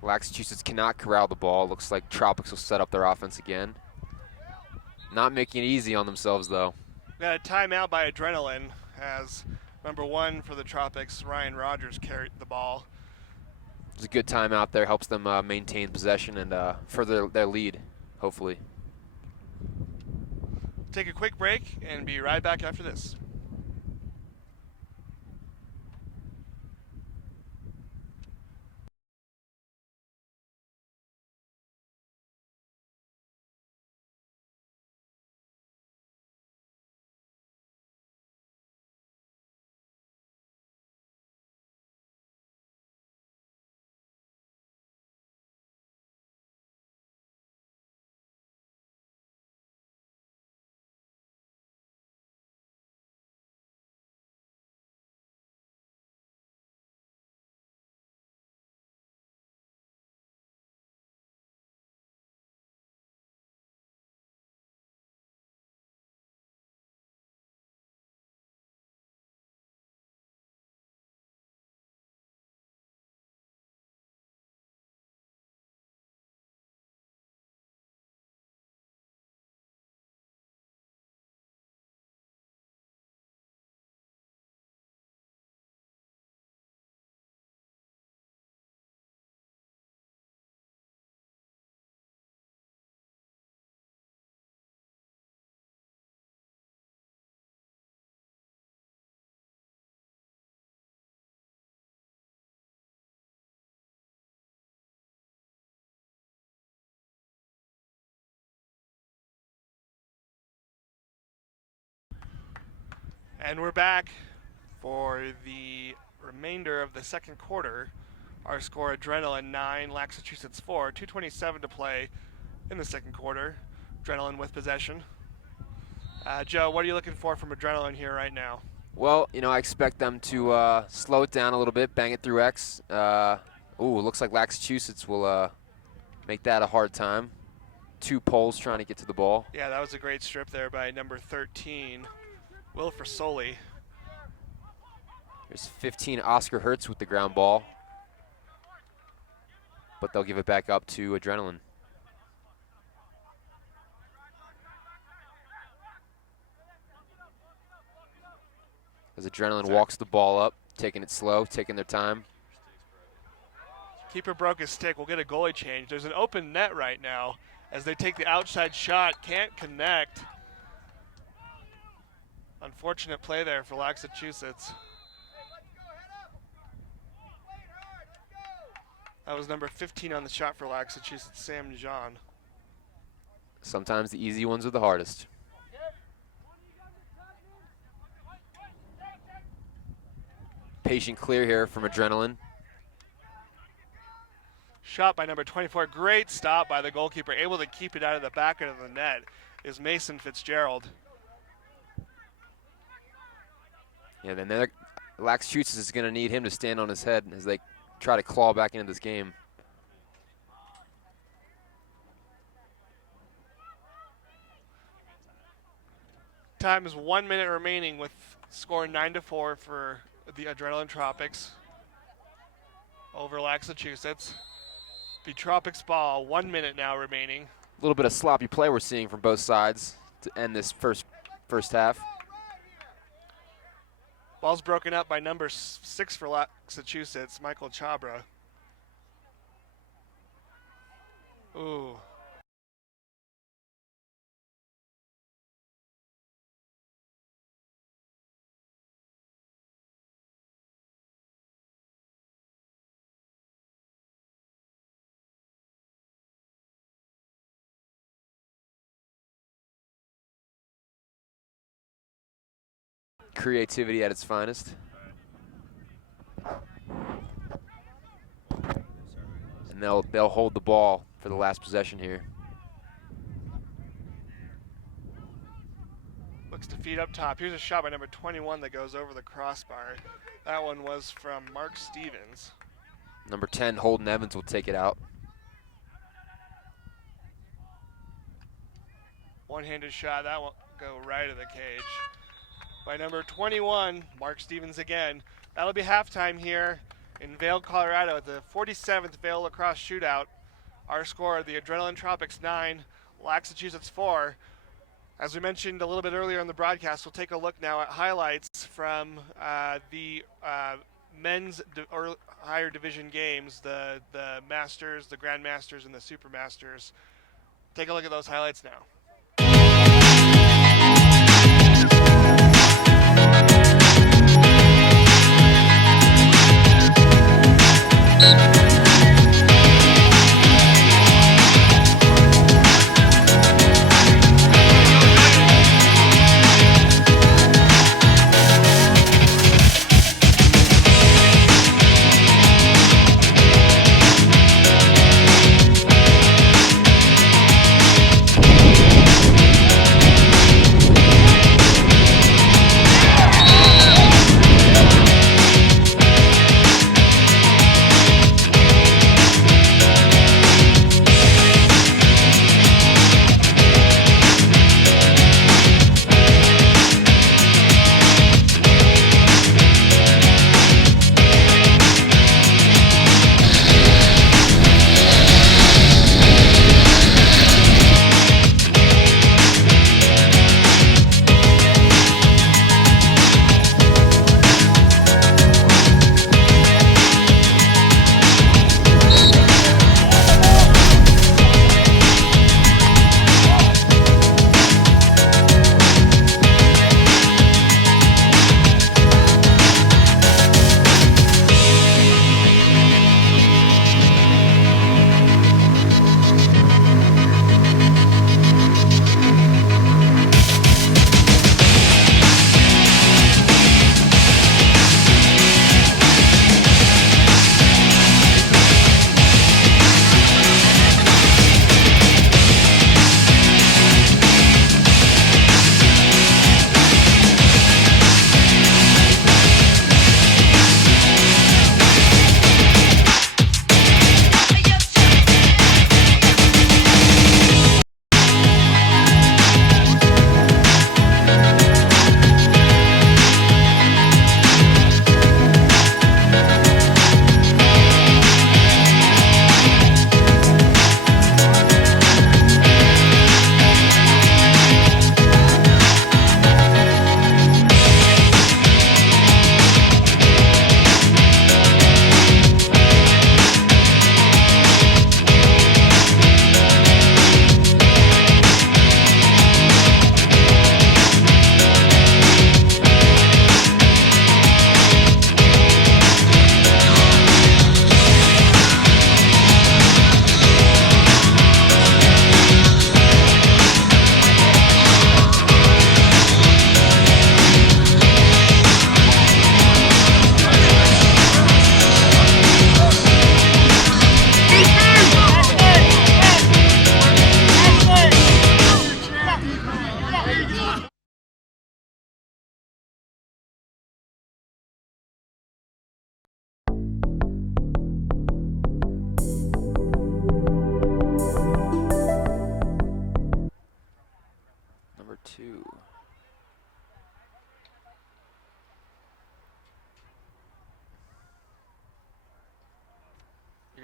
Laxachusetts cannot corral the ball. Looks like Tropics will set up their offense again. Not making it easy on themselves, though. Got a timeout by Adrenaline as number 1 for the Tropics, Ryan Rogers, carried the ball. It's a good timeout there. Helps them maintain possession and further their lead, hopefully. Take a quick break and be right back after this. And we're back for the remainder of the second quarter. Our score, Adrenaline 9, Laxachusetts 4, 2:27 to play in the second quarter. Adrenaline with possession. Joe, what are you looking for from Adrenaline here right now? Well, I expect them to slow it down a little bit, bang it through X. Looks like Laxachusetts will make that a hard time. 2 poles trying to get to the ball. Yeah, that was a great strip there by number 13, Will Frasoli. There's 15, Oscar Hertz with the ground ball. But they'll give it back up to Adrenaline. As Adrenaline walks the ball up, taking it slow, taking their time. Keeper broke his stick. We'll get a goalie change. There's an open net right now as they take the outside shot. Can't connect. Unfortunate play there for Laxachusetts. That was number 15 on the shot for Laxachusetts, Sam John. Sometimes the easy ones are the hardest. Patient clear here from Adrenaline. Shot by number 24. Great stop by the goalkeeper. Able to keep it out of the back of the net is Mason Fitzgerald. Yeah, then Laxachusetts is going to need him to stand on his head as they try to claw back into this game. Time is 1 minute remaining with score 9-4 for the Adrenaline Tropics over Laxachusetts. The Tropics ball, 1 minute now remaining. A little bit of sloppy play we're seeing from both sides to end this first half. Ball's broken up by number 6 for Laxachusetts, Michael Chabra. Ooh. Creativity at its finest. And they'll hold the ball for the last possession here. Looks to feed up top. Here's a shot by number 21 that goes over the crossbar. That one was from Mark Stevens. Number 10, Holden Evans, will take it out. One-handed shot. That will go right of the cage. By number 21, Mark Stevens again. That'll be halftime here in Vail, Colorado at the 47th Vail Lacrosse Shootout. Our score, the Adrenaline Tropics 9, Laxachusetts 4. As we mentioned a little bit earlier in the broadcast, we'll take a look now at highlights from the men's or higher division games, the Masters, the Grand Masters, and the Super Masters. Take a look at those highlights now.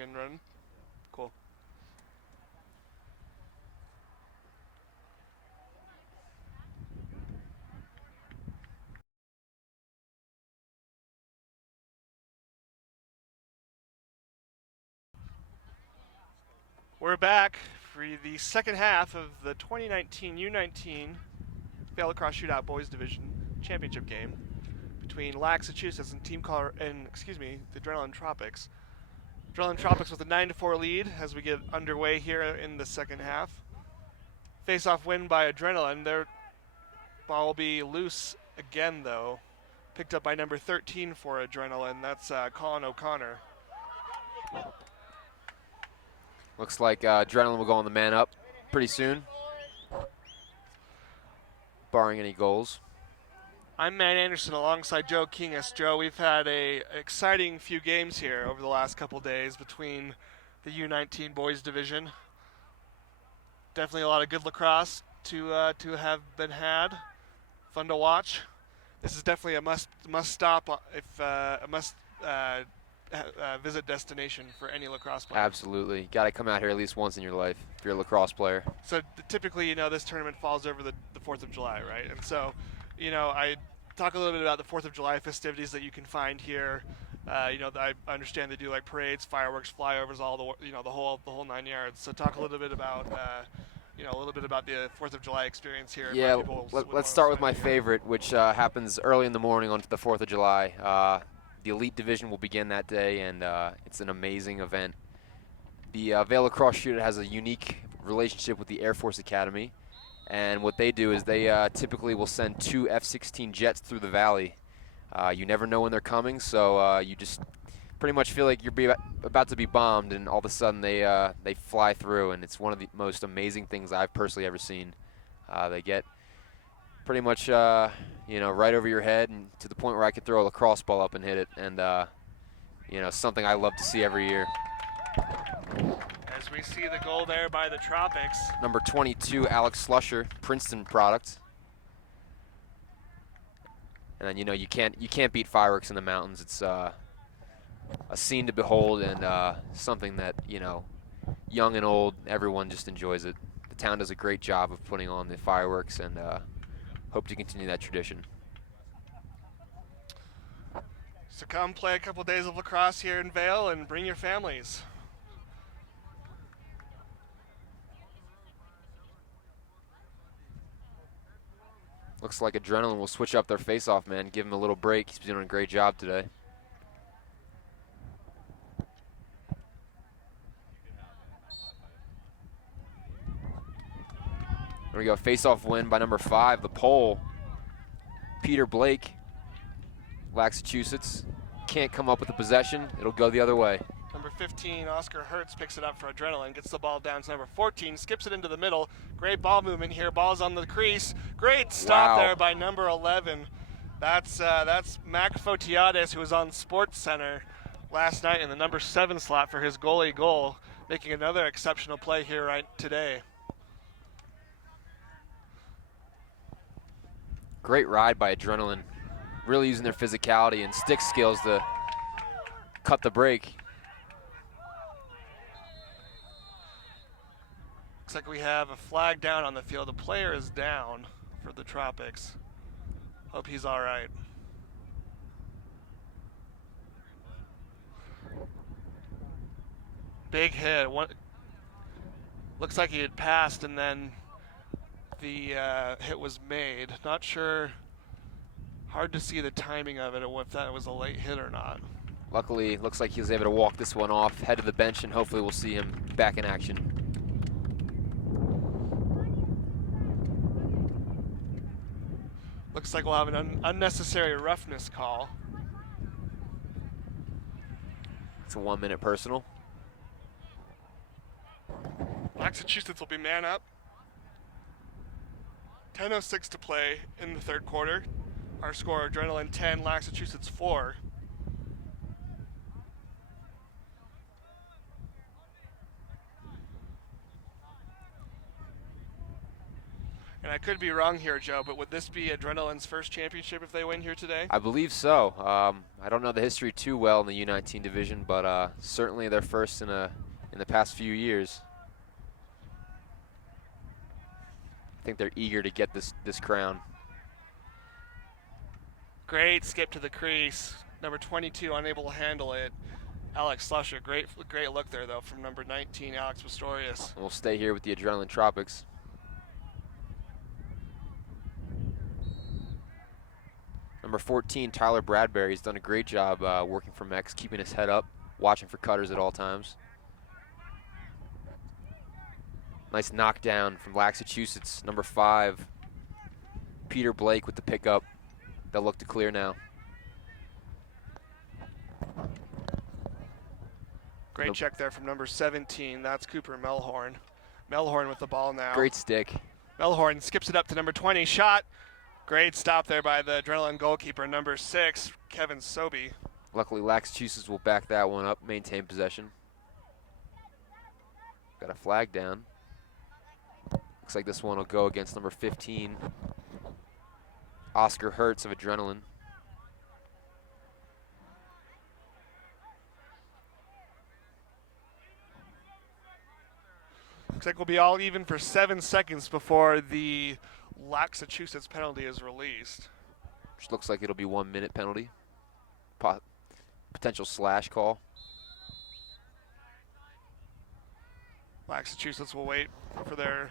Second run. Cool. We're back for the second half of the 2019 U19 Vail Lacrosse Shootout Boys Division Championship game between Laxachusetts and the ADRLN Tropics. ADRLN Tropics with a 9-4 lead as we get underway here in the second half. Face-off win by Adrenaline. Their ball will be loose again, though. Picked up by number 13 for Adrenaline. That's Colin O'Connor. Looks like Adrenaline will go on the man up pretty soon, barring any goals. I'm Matt Anderson alongside Joe Kingus. Joe, we've had an exciting few games here over the last couple days between the U19 boys division. Definitely a lot of good lacrosse to have been had. Fun to watch. This is definitely a must stop visit destination for any lacrosse player. Absolutely, got to come out here at least once in your life if you're a lacrosse player. So typically, this tournament falls over the 4th of July, right? And so, I talk a little bit about the 4th of July festivities that you can find here. I understand they do like parades, fireworks, flyovers, all the whole 9 yards. So talk a little bit about the 4th of July experience here. Yeah, let's start with my favorite, which happens early in the morning onto the 4th of July. The elite division will begin that day, and it's an amazing event. The Vail Lacrosse Shootout has a unique relationship with the Air Force Academy, and what they do is they typically will send 2 F-16 jets through the valley. You never know when they're coming, so you just pretty much feel like you're about to be bombed, and all of a sudden they fly through, and it's one of the most amazing things I've personally ever seen. They get pretty much right over your head, and to the point where I could throw a lacrosse ball up and hit it, and something I love to see every year. As we see the goal there by the Tropics. Number 22, Alex Slusher, Princeton product. And then you can't beat fireworks in the mountains. It's a scene to behold, and something that young and old, everyone just enjoys it. The town does a great job of putting on the fireworks, and hope to continue that tradition. So come play a couple days of lacrosse here in Vail and bring your families. Looks like Adrenaline will switch up their face-off man, give him a little break. He's doing a great job today. There we go, face-off win by number 5, the pole, Peter Blake, Laxachusetts. Can't come up with the possession. It'll go the other way. Number 15, Oscar Hertz, picks it up for Adrenaline, gets the ball down to number 14, skips it into the middle. Great ball movement here, ball's on the crease. Great stop there by number 11. That's Mac Fotiades, who was on Sports Center last night in the number 7 slot for his goalie goal, making another exceptional play here right today. Great ride by Adrenaline, really using their physicality and stick skills to cut the break. Looks like we have a flag down on the field. The player is down for the Tropics. Hope he's all right. Big hit. Looks like he had passed, and then the hit was made. Not sure. Hard to see the timing of it, or if that was a late hit or not. Luckily, it looks like he was able to walk this one off, head to the bench, and hopefully we'll see him back in action. Looks like we'll have an unnecessary roughness call. It's a 1-minute personal. Laxachusetts will be man up. 10:06 to play in the third quarter. Our score, Adrenaline 10, Laxachusetts 4. And And I could be wrong here, Joe, but would this be Adrenaline's first championship if they win here today? I believe so. I don't know the history too well in the U19 division, but certainly their first in the past few years. I think they're eager to get this crown. Great skip to the crease. Number 22 unable to handle it. Alex Slusher, great look there though from number 19, Alex Pistorius. We'll stay here with the ADRLN Tropics. Number 14, Tyler Bradbury, has done a great job working for Mex, keeping his head up, watching for cutters at all times. Nice knockdown from Laxachusetts. Number 5, Peter Blake with the pickup. They'll look to clear now. Great check there from number 17. That's Cooper Melhorn. Melhorn with the ball now. Great stick. Melhorn skips it up to number 20. Shot. Great stop there by the Adrenaline goalkeeper, number 6, Kevin Sobey. Luckily, Laxachusetts will back that one up, maintain possession. Got a flag down. Looks like this one will go against number 15, Oscar Hertz of Adrenaline. Looks like we'll be all even for 7 seconds before the Laxachusetts penalty is released. Which looks like it'll be 1 minute penalty. Potential slash call. Laxachusetts will wait for their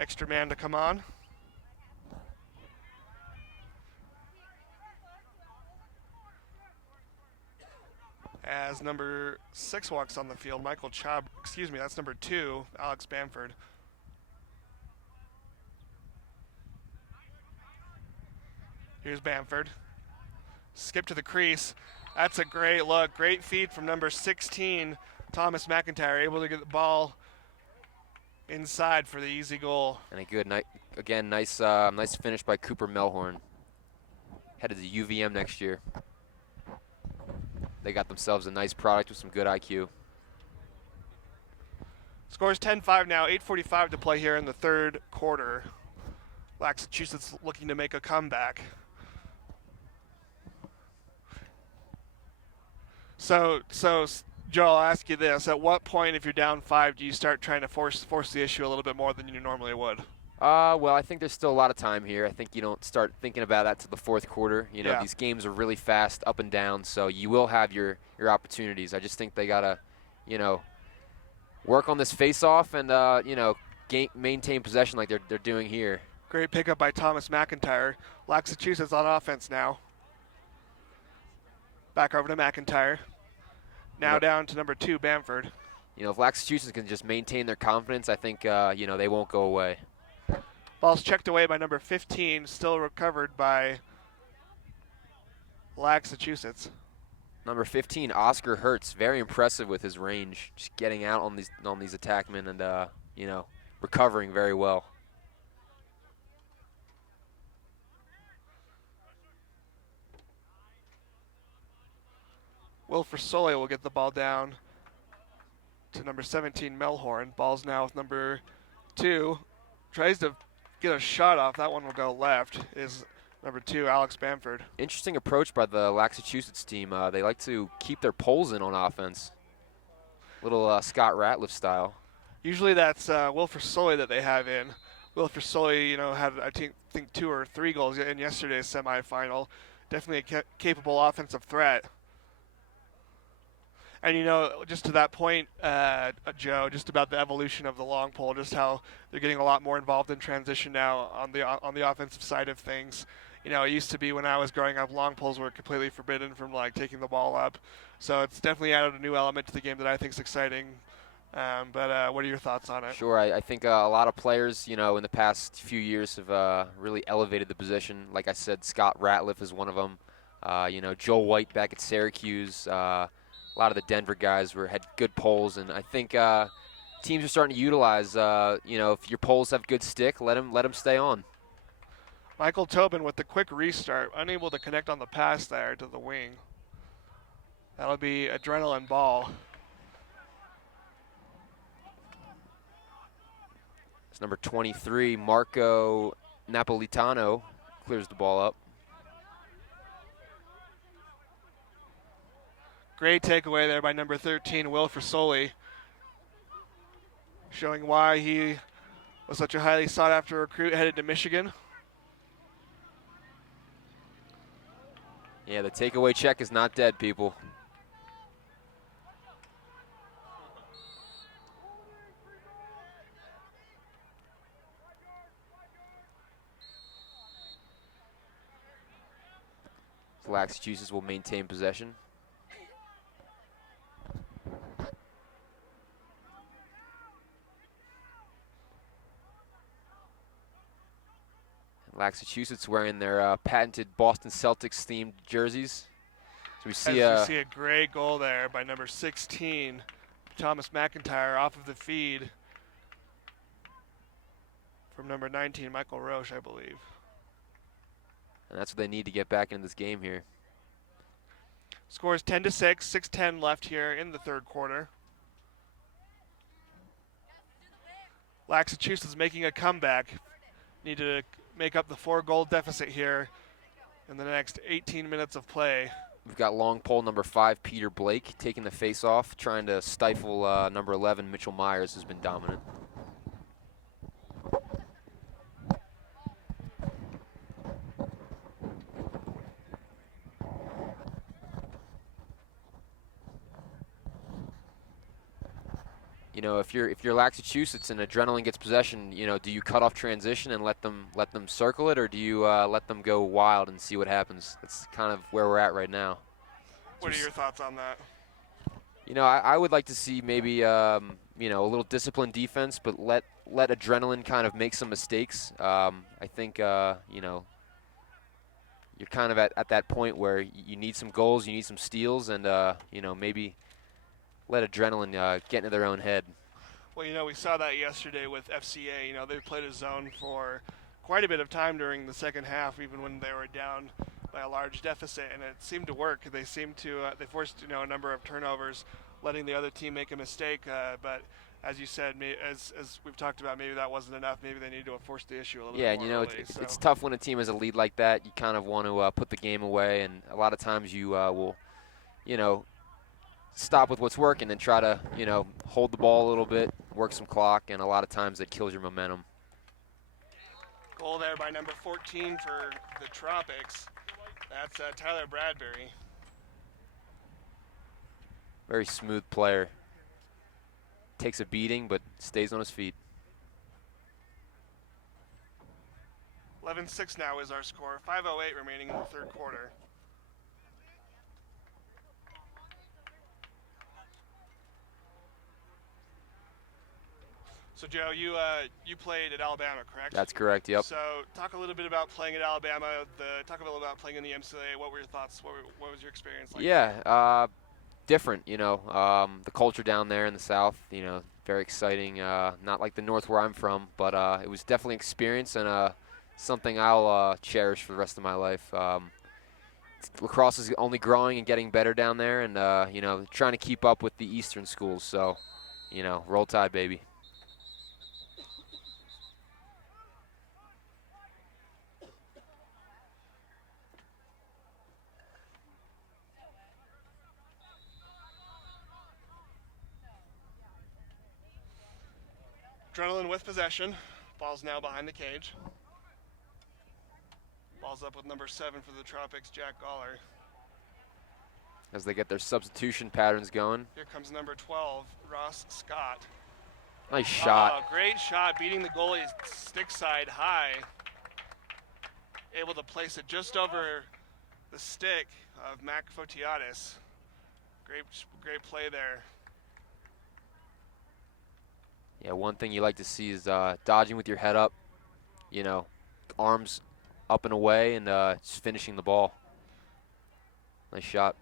extra man to come on. As number 6 walks on the field, Michael Chubb, excuse me, that's number 2, Alex Bamford. Here's Bamford. Skip to the crease. That's a great look. Great feed from number 16, Thomas McIntyre, able to get the ball inside for the easy goal. And a good night again. Nice finish by Cooper Melhorn. Headed to UVM next year. They got themselves a nice product with some good IQ. Scores 10-5 now. 8:45 to play here in the third quarter. Laxachusetts looking to make a comeback. So Joe, I'll ask you this: at what point, if you're down 5, do you start trying to force the issue a little bit more than you normally would? Well, I think there's still a lot of time here. I think you don't start thinking about that till the fourth quarter. You know, Yeah. These games are really fast, up and down, so you will have your opportunities. I just think they gotta, work on this face-off and maintain possession like they're doing here. Great pickup by Thomas McIntyre. Laxachusetts on offense now. Back over to McIntyre. Now Yep. down to number 2, Bamford. If Laxachusetts can just maintain their confidence, I think they won't go away. Ball's checked away by number 15, still recovered by Laxachusetts. Number 15, Oscar Hertz, very impressive with his range, just getting out on these attackmen and recovering very well. Wilfer Soleil will get the ball down to number 17, Melhorn. Ball's now with number 2. Tries to get a shot off. That one will go left. Is number 2, Alex Bamford. Interesting approach by the Laxachusetts team. They like to keep their poles in on offense. Little Scott Ratliff style. Usually that's Wilfer Soleil that they have in. Wilfer Soleil, had I think 2 or 3 goals in yesterday's semifinal. Definitely a capable offensive threat. And just to that point, Joe, just about the evolution of the long pole, just how they're getting a lot more involved in transition now on the offensive side of things. It used to be when I was growing up, long poles were completely forbidden from taking the ball up. So it's definitely added a new element to the game that I think is exciting. But what are your thoughts on it? Sure, I think a lot of players, in the past few years have really elevated the position. Like I said, Scott Ratliff is one of them. Joe White back at Syracuse. A lot of the Denver guys had good poles, and I think teams are starting to utilize, if your poles have good stick, let them stay on. Michael Tobin with the quick restart, unable to connect on the pass there to the wing. That'll be Adrenaline ball. It's number 23, Marco Napolitano, clears the ball up. Great takeaway there by number 13, Will Frisoli, showing why he was such a highly sought-after recruit headed to Michigan. Yeah, the takeaway check is not dead, people. Laxachusetts will maintain possession. Laxachusetts wearing their patented Boston Celtics themed jerseys. So we see, As we see a great goal there by number 16, Thomas McIntyre, off of the feed from number 19, Michael Roche, I believe. and that's what they need to get back into this game here. Score is 10-6, 6:10 left here in the third quarter. Laxachusetts making a comeback. Need to make up the 4-goal deficit here in the next 18 minutes of play. We've got long pole number 5, Peter Blake, taking the face off, trying to stifle number 11, Mitchell Myers, who's been dominant. You know, if you're Laxachusetts and Adrenaline gets possession, you know, do you cut off transition and let them circle it, or do you let them go wild and see what happens? That's kind of where we're at right now. What are your thoughts on that? You know, I would like to see maybe you know, a little disciplined defense, but let Adrenaline kind of make some mistakes. I think you know, you're kind of at that point where you need some goals, you need some steals, and you know, maybe let Adrenaline get into their own head. Well, you know, we saw that yesterday with FCA. You know, they played a zone for quite a bit of time during the second half, even when they were down by a large deficit, and it seemed to work. They seemed to they forced, you know, a number of turnovers, letting the other team make a mistake. But as you said, as we've talked about, maybe that wasn't enough. Maybe they need to have forced the issue a little bit more. Yeah, and you know, early, it's tough when a team has a lead like that. You kind of want to put the game away, and a lot of times you will, you know, stop with what's working and try to, you know, hold the ball a little bit, work some clock, and a lot of times that kills your momentum. Goal there by number 14 for the Tropics. That's Tyler Bradbury. Very smooth player. Takes a beating, but stays on his feet. 11-6 now is our score. 5:08 remaining in the third quarter. So Joe, you played at Alabama, correct? That's correct. Yep. So talk a little bit about playing at Alabama. Talk a little about playing in the MCAA. What were your thoughts? What was your experience like? Yeah, different. You know, the culture down there in the South. You know, very exciting. Not like the North where I'm from, but it was definitely an experience and something I'll cherish for the rest of my life. Lacrosse is only growing and getting better down there, and you know, trying to keep up with the Eastern schools. So, you know, roll tide, baby. Adrenaline with possession. Ball's now behind the cage. Ball's up with number 7 for the Tropics, Jack Galler. As they get their substitution patterns going. Here comes number 12, Ross Scott. Nice shot. Great shot, beating the goalie stick side high. Able to place it just over the stick of Mac Fotiadis. Great play there. Yeah, one thing you like to see is dodging with your head up, you know, arms up and away, and just finishing the ball. Nice shot.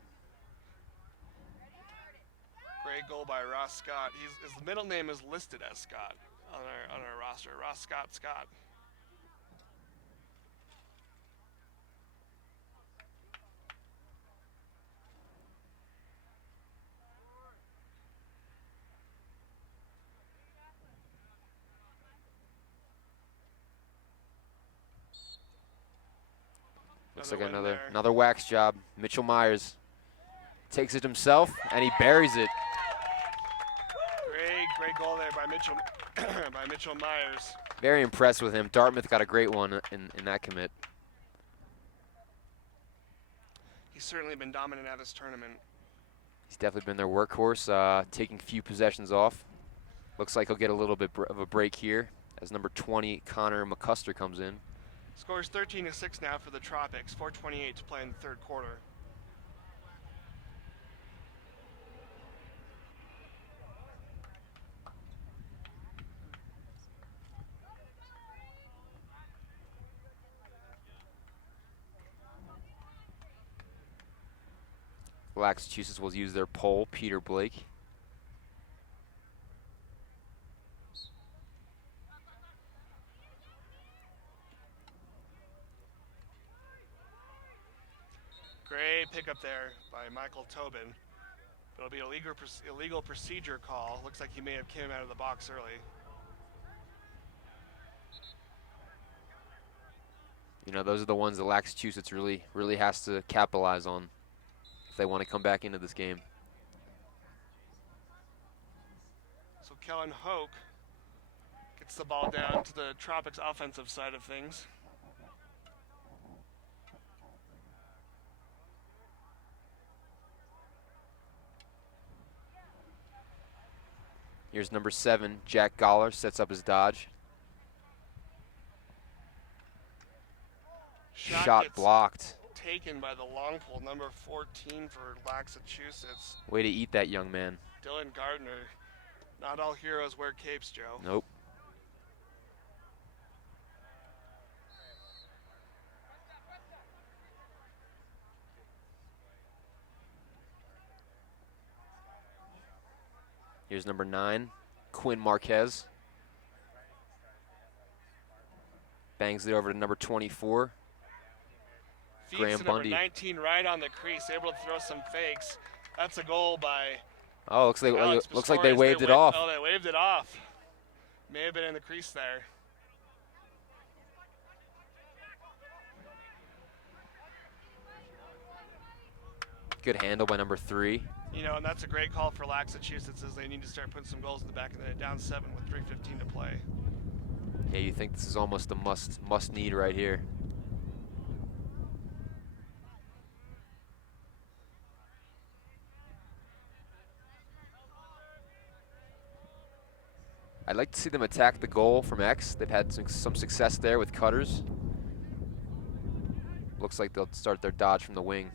Great goal by Ross Scott. His middle name is listed as Scott on our roster. Ross Scott. Looks like win there. another wax job. Mitchell Myers takes it himself, and he buries it. Great goal there by Mitchell, by Mitchell Myers. Very impressed with him. Dartmouth got a great one in that commit. He's certainly been dominant at this tournament. He's definitely been their workhorse, taking few possessions off. Looks like he'll get a little bit of a break here as number 20, Connor McCuster, comes in. Scores 13-6 now for the Tropics, 4:28 to play in the third quarter. Laxachusetts will use their pole, Peter Blake. Great pickup there by Michael Tobin. It'll be a illegal procedure call. Looks like he may have came out of the box early. You know, those are the ones that Laxachusetts really has to capitalize on if they want to come back into this game. So Kellen Hoke gets the ball down to the Tropics offensive side of things. Here's number 7, Jack Goller, sets up his dodge. Shot gets blocked. taken by the long pole, number 14 for Laxachusetts. Way to eat that, young man. Dylan Gardner. Not all heroes wear capes, Joe. Nope. Here's number 9, Quinn Marquez. Bangs it over to number 24. Feeds Graham to number Bundy. 19 right on the crease, able to throw some fakes. That's a goal by Oh, looks like Alex they Pistorius. waved it off. Oh, they waved it off. May have been in the crease there. Good handle by number 3. You know, and that's a great call for Laxachusetts as they need to start putting some goals in the back of the net. Down 7 with 3:15 to play. Yeah, you think this is almost a must need right here. I'd like to see them attack the goal from X. They've had some success there with cutters. Looks like they'll start their dodge from the wing.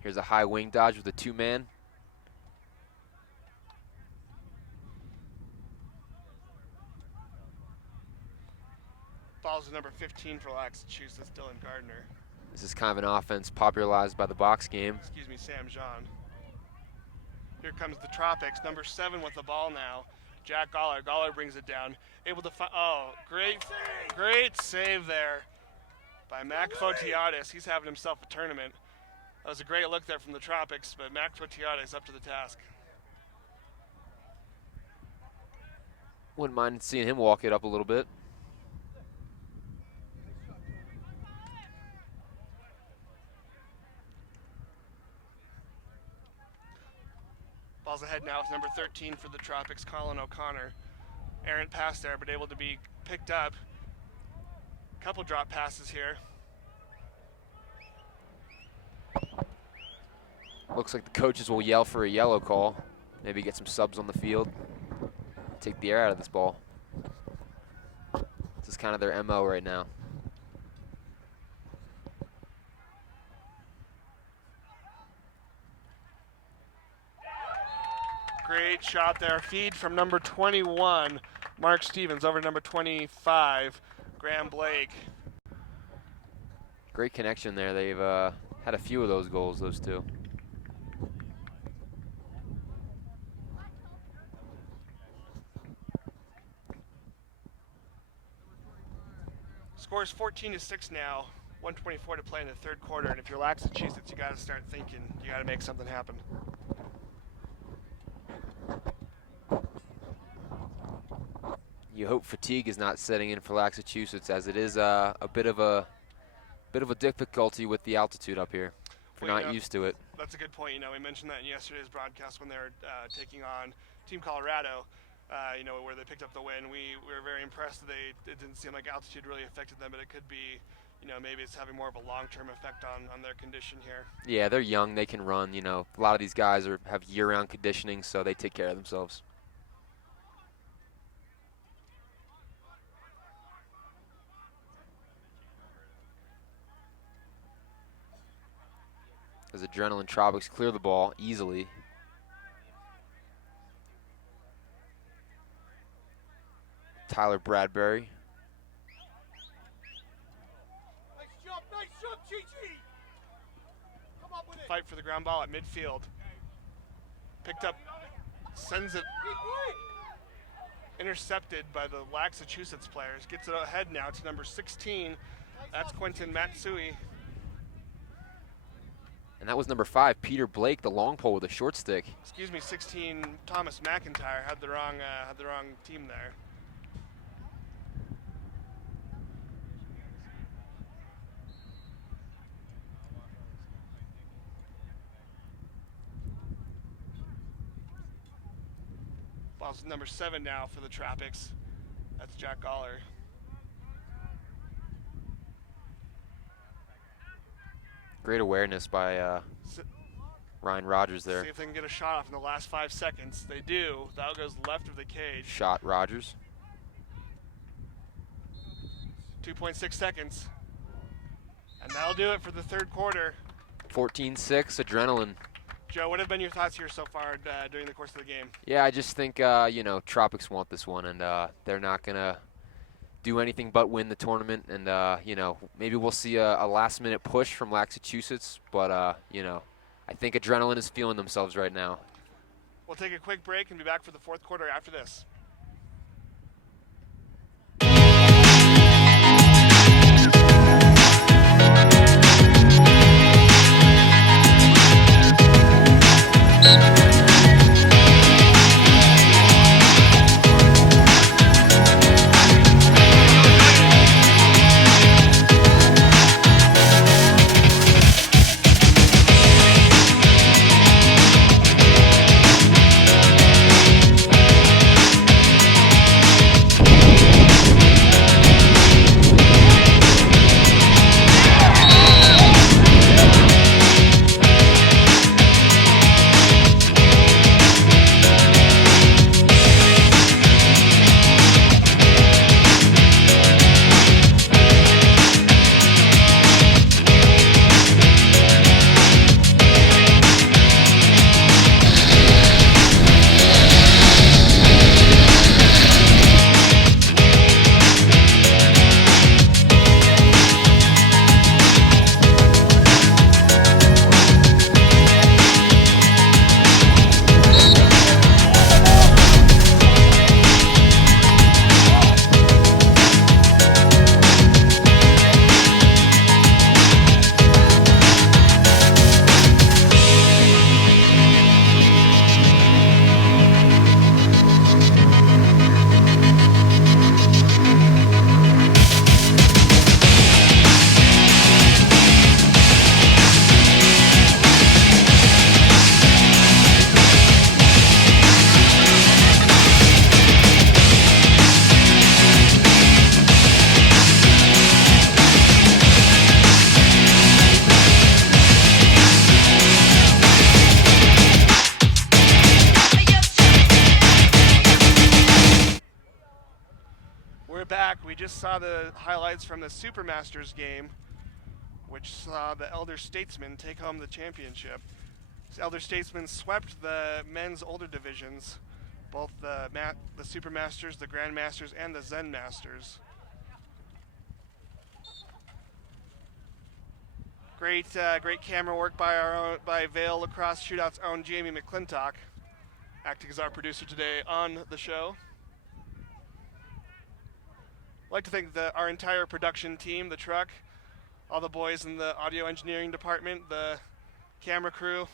Here's a high wing dodge with a 2-man. Falls to number 15 for Laxachusetts, Dylan Gardner. This is kind of an offense popularized by the box game. Excuse me, Sam Jean. Here comes the Tropics, number 7 with the ball now. Jack Goller. Goller brings it down. Able to find, oh, great save there by Mac Fotiadis. He's having himself a tournament. That was a great look there from the Tropics, but Mac Fotiadis up to the task. Wouldn't mind seeing him walk it up a little bit. Ball's ahead now with number 13 for the Tropics, Colin O'Connor. Errant pass there, but able to be picked up. Couple drop passes here. Looks like the coaches will yell for a yellow call. Maybe get some subs on the field. Take the air out of this ball. This is kind of their MO right now. Great shot there. Feed from number 21, Mark Stevens, over to number 25, Graham Blake. Great connection there. They've had a few of those goals, those two. Scores 14-6 now. 1:24 to play in the third quarter, and if you're Laxachusetts, you got to start thinking. You got to make something happen. You hope fatigue is not setting in for Laxachusetts, as it is a bit of a difficulty with the altitude up here. If you're not used to it. That's a good point. We mentioned that in yesterday's broadcast when they were taking on Team Colorado. Where they picked up the win. We were very impressed that it didn't seem like altitude really affected them, but it could be, maybe it's having more of a long-term effect on their condition here. Yeah, they're young. They can run. A lot of these guys have year-round conditioning, so they take care of themselves. As ADRLN Tropics clear the ball easily. Tyler Bradbury. Nice jump, Gigi. Come up with it. Fight for the ground ball at midfield. Picked up, sends it, intercepted by the Laxachusetts players. Gets it ahead now to number 16. That's Quentin Matsui. And that was number 5, Peter Blake, the long pole with a short stick. Excuse me, 16, Thomas McIntyre had the wrong team there. Ball's number 7 now for the Tropics. That's Jack Galler. Great awareness by Ryan Rogers there. See if they can get a shot off in the last 5 seconds. They do. That goes left of the cage. Shot Rogers. 2.6 seconds. And that'll do it for the third quarter. 14-6, ADRLN. Joe, what have been your thoughts here so far during the course of the game? Yeah, I just think, Tropics want this one, and they're not going to do anything but win the tournament. And, maybe we'll see a last-minute push from Laxachusetts, but, I think ADRLN is feeling themselves right now. We'll take a quick break and be back for the fourth quarter after this. We just saw the highlights from the Supermasters game, which saw the Elder Statesmen take home the championship. The Elder Statesmen swept the men's older divisions, both the Supermasters, the Grandmasters, and the Zen Masters. Great camera work by Vail Lacrosse Shootout's own Jamie McClintock, acting as our producer today on the show. I'd like to thank our entire production team, the truck, all the boys in the audio engineering department, the camera crew.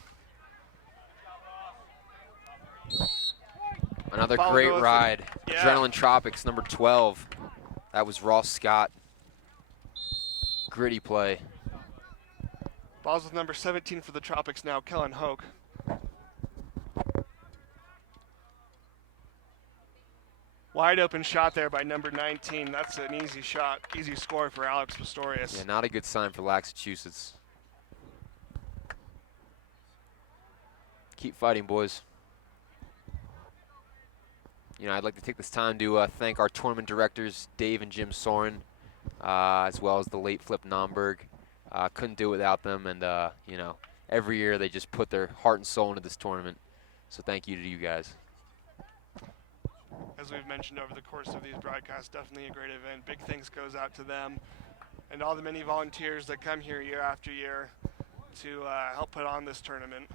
Another Followed great with ride. yeah. ADRLN Tropics, number 12. That was Ross Scott. Gritty play. Balls with number 17 for the Tropics now, Kellen Hoke. Wide open shot there by number 19. That's an easy shot, easy score for Alex Pistorius. Yeah, not a good sign for Laxachusetts. Keep fighting, boys. You know, I'd like to take this time to thank our tournament directors, Dave and Jim Soren, as well as the late Flip Nomberg. Couldn't do it without them, and you know, every year they just put their heart and soul into this tournament. So thank you to you guys. As we've mentioned over the course of these broadcasts, definitely a great event. Big thanks goes out to them and all the many volunteers that come here year after year to help put on this tournament.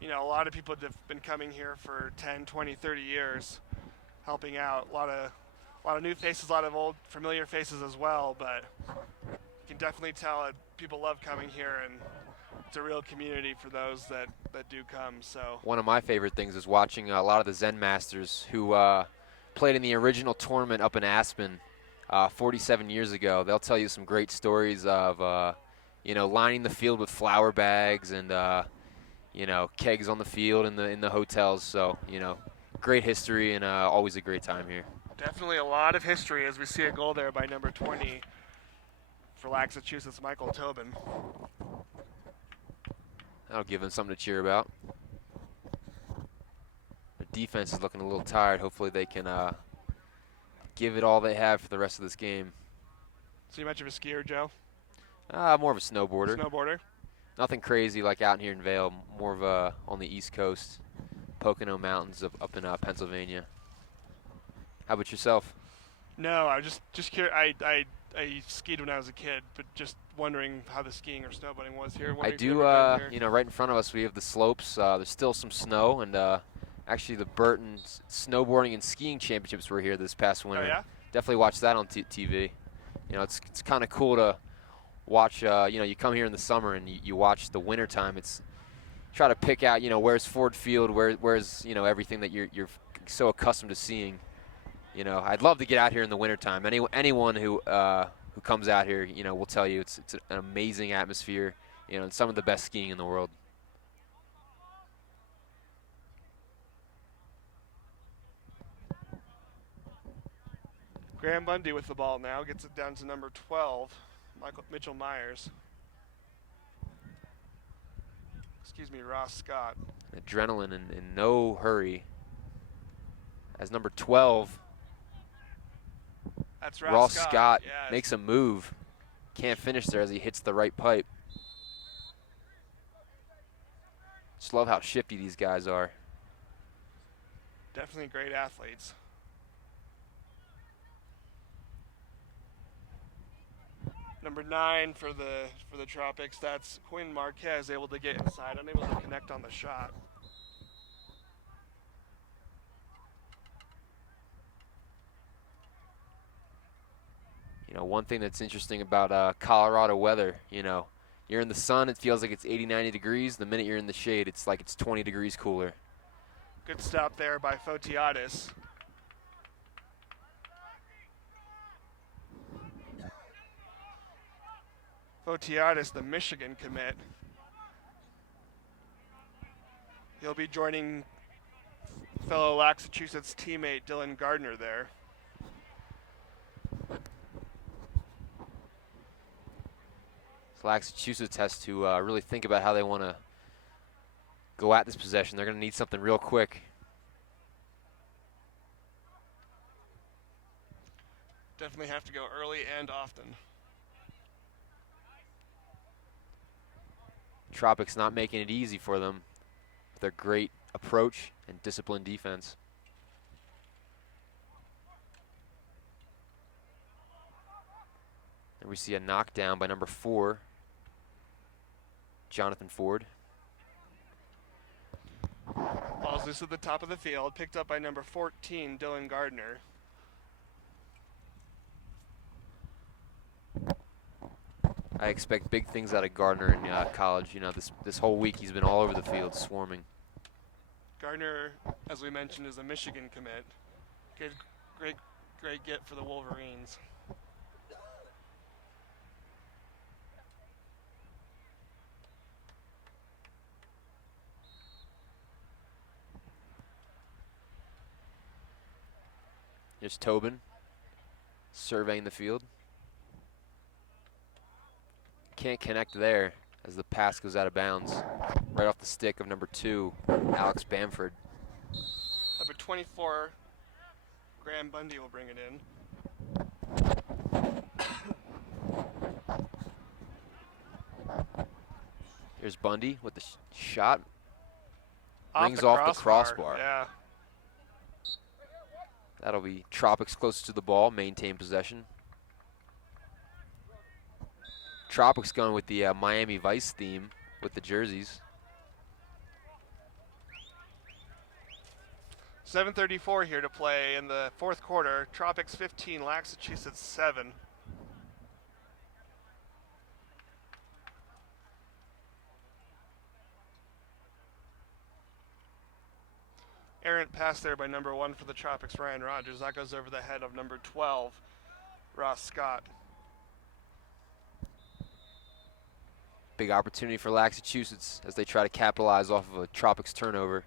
You know, a lot of people have been coming here for 10, 20, 30 years, helping out. A lot of new faces, a lot of old familiar faces as well, but you can definitely tell that people love coming here, and it's a real community for those that do come. So one of my favorite things is watching a lot of the Zen Masters who played in the original tournament up in Aspen 47 years ago. They'll tell you some great stories of you know, lining the field with flour bags and you know, kegs on the field in the hotels. So, you know, great history and always a great time here. definitely a lot of history as we see a goal there by number 20 for Laxachusetts, Michael Tobin. That'll give them something to cheer about. The defense is looking a little tired. Hopefully they can give it all they have for the rest of this game. So you much of a skier, Joe? More of a snowboarder. Snowboarder? Nothing crazy like out here in Vail. More of a on the East Coast, Pocono Mountains up in Pennsylvania. How about yourself? No, I was just curious. I skied when I was a kid, but just wondering how the skiing or snowboarding was here. I Wondering if do, you've ever been here. you know, right in front of us we have the slopes. There's still some snow, and actually the Burton Snowboarding and Skiing Championships were here this past winter. Oh, yeah? Definitely watched that on TV. You know, it's kind of cool to watch, you know, you come here in the summer and you watch the winter time. It's try to pick out, you know, where's Ford Field, where's, you know, everything that you're so accustomed to seeing. You know, I'd love to get out here in the wintertime. Anyone who comes out here, you know, will tell you it's an amazing atmosphere, you know, and some of the best skiing in the world. Graham Bundy with the ball now, gets it down to number 12, Mitchell Myers. Excuse me, Ross Scott. Adrenaline in no hurry. As number 12, That's Ross Scott yes. makes a move. Can't finish there as he hits the right pipe. Just love how shifty these guys are. Definitely great athletes. Number 9 for the Tropics, that's Quinn Marquez, able to get inside, unable to connect on the shot. You know, one thing that's interesting about Colorado weather, you know, you're in the sun, it feels like it's 80, 90 degrees. The minute you're in the shade, it's like it's 20 degrees cooler. Good stop there by Fotiadis. Fotiadis, the Michigan commit. He'll be joining fellow Laxachusetts teammate Dylan Gardner there. So Laxachusetts has to really think about how they want to go at this possession. They're going to need something real quick. Definitely have to go early and often. Tropics not making it easy for them with their great approach and disciplined defense. And we see a knockdown by number 4, Jonathan Ford. Ball's loose at the top of the field, picked up by number 14, Dylan Gardner. I expect big things out of Gardner in college. You know, this whole week he's been all over the field, swarming. Gardner, as we mentioned, is a Michigan commit. Good, great get for the Wolverines. Here's Tobin surveying the field. Can't connect there as the pass goes out of bounds. Right off the stick of number 2, Alex Bamford. Number 24, Graham Bundy will bring it in. Here's Bundy with the shot. Off Rings the off the crossbar. Yeah. That'll be Tropics closest to the ball, maintain possession. Tropics going with the Miami Vice theme with the jerseys. 7:34 here to play in the fourth quarter. Tropics 15, Laxachusetts 7. Errant pass there by number 1 for the Tropics, Ryan Rogers. That goes over the head of number 12, Ross Scott. Big opportunity for Laxachusetts as they try to capitalize off of a Tropics turnover.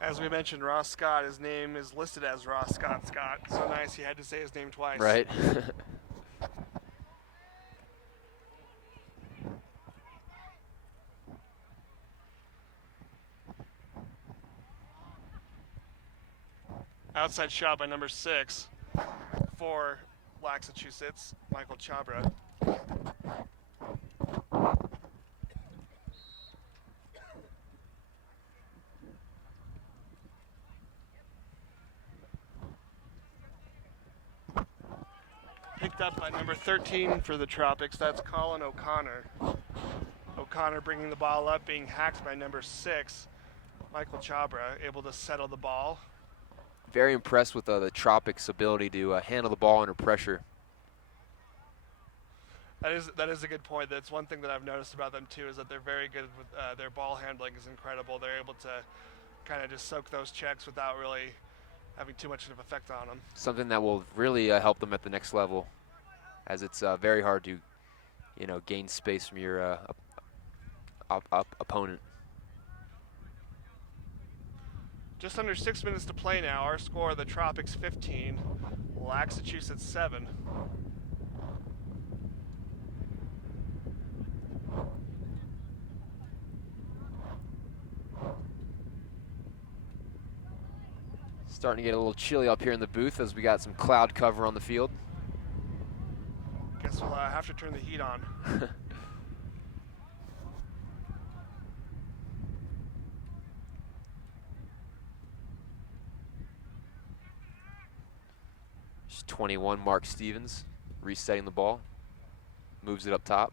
As we mentioned, Ross Scott, his name is listed as Ross Scott Scott. So nice, he had to say his name twice. Right. Outside shot by number 6 for Laxachusetts, Michael Chabra. Picked up by number 13 for the Tropics, that's Colin O'Connor. O'Connor bringing the ball up, being hacked by number 6, Michael Chabra, able to settle the ball. Very impressed with the Tropics' ability to handle the ball under pressure. That is a good point. That's one thing that I've noticed about them too, is that they're very good with their ball handling is incredible. They're able to kind of just soak those checks without really having too much of an effect on them. Something that will really help them at the next level, as it's very hard to, gain space from your opponent. Just under 6 minutes to play now. Our score, the Tropics 15, Laxachusetts 7. Starting to get a little chilly up here in the booth as we got some cloud cover on the field. Guess we'll have to turn the heat on. Just 21, Mark Stevens, resetting the ball. Moves it up top.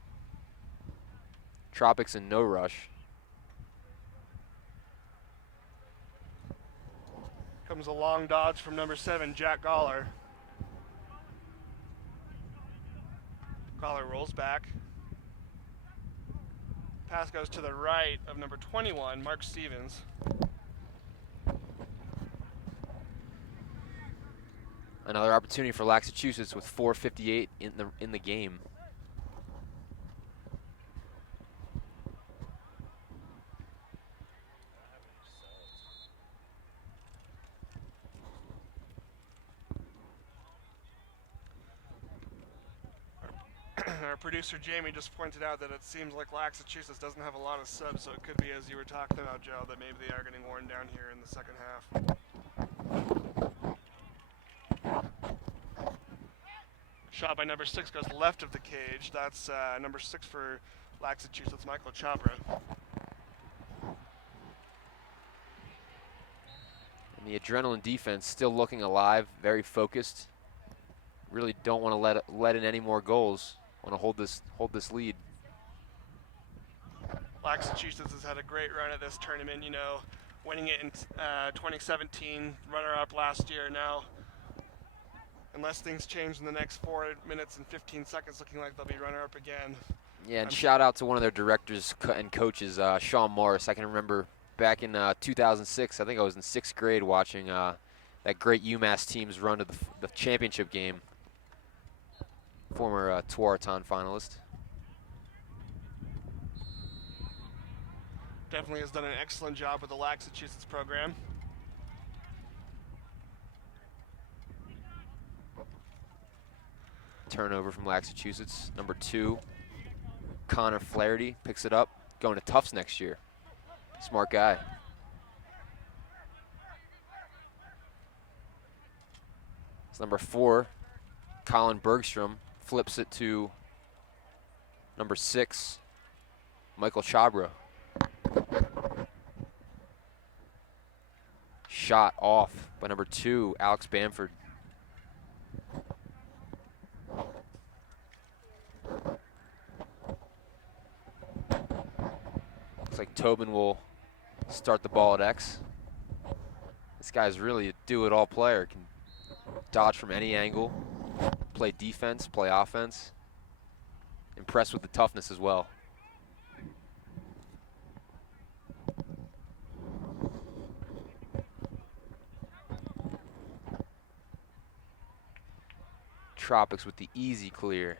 Tropics in no rush. Comes a long dodge from number 7, Jack Goller. Goller rolls back. Pass goes to the right of number 21, Mark Stevens. Another opportunity for Laxachusetts with 4:58 in the game. Our producer Jamie just pointed out that it seems like Laxachusetts doesn't have a lot of subs, so it could be, as you were talking about, Joe, that maybe they are getting worn down here in the second half. Shot by number 6 goes left of the cage. That's number 6 for Laxachusetts, Michael Chabra. And the Adrenaline defense still looking alive, very focused. Really don't want to let in any more goals. Want to hold this lead. Laxachusetts has had a great run at this tournament, winning it in 2017, runner-up last year. Now, unless things change in the next 4 minutes and 15 seconds, looking like they'll be runner-up again. Yeah, and shout out to one of their directors and coaches, Sean Morris. I can remember back in 2006. I think I was in 6th grade watching that great UMass team's run to the championship game. Former Tuaraton finalist. Definitely has done an excellent job with the Laxachusetts program. Turnover from Laxachusetts. Number 2, Connor Flaherty picks it up. Going to Tufts next year. Smart guy. It's number 4, Colin Bergstrom flips it to number 6, Michael Chabra. Shot off by number 2, Alex Bamford. Looks like Tobin will start the ball at X. This guy's really a do-it-all player. Can dodge from any angle, play defense, play offense. Impressed with the toughness as well. Tropics with the easy clear.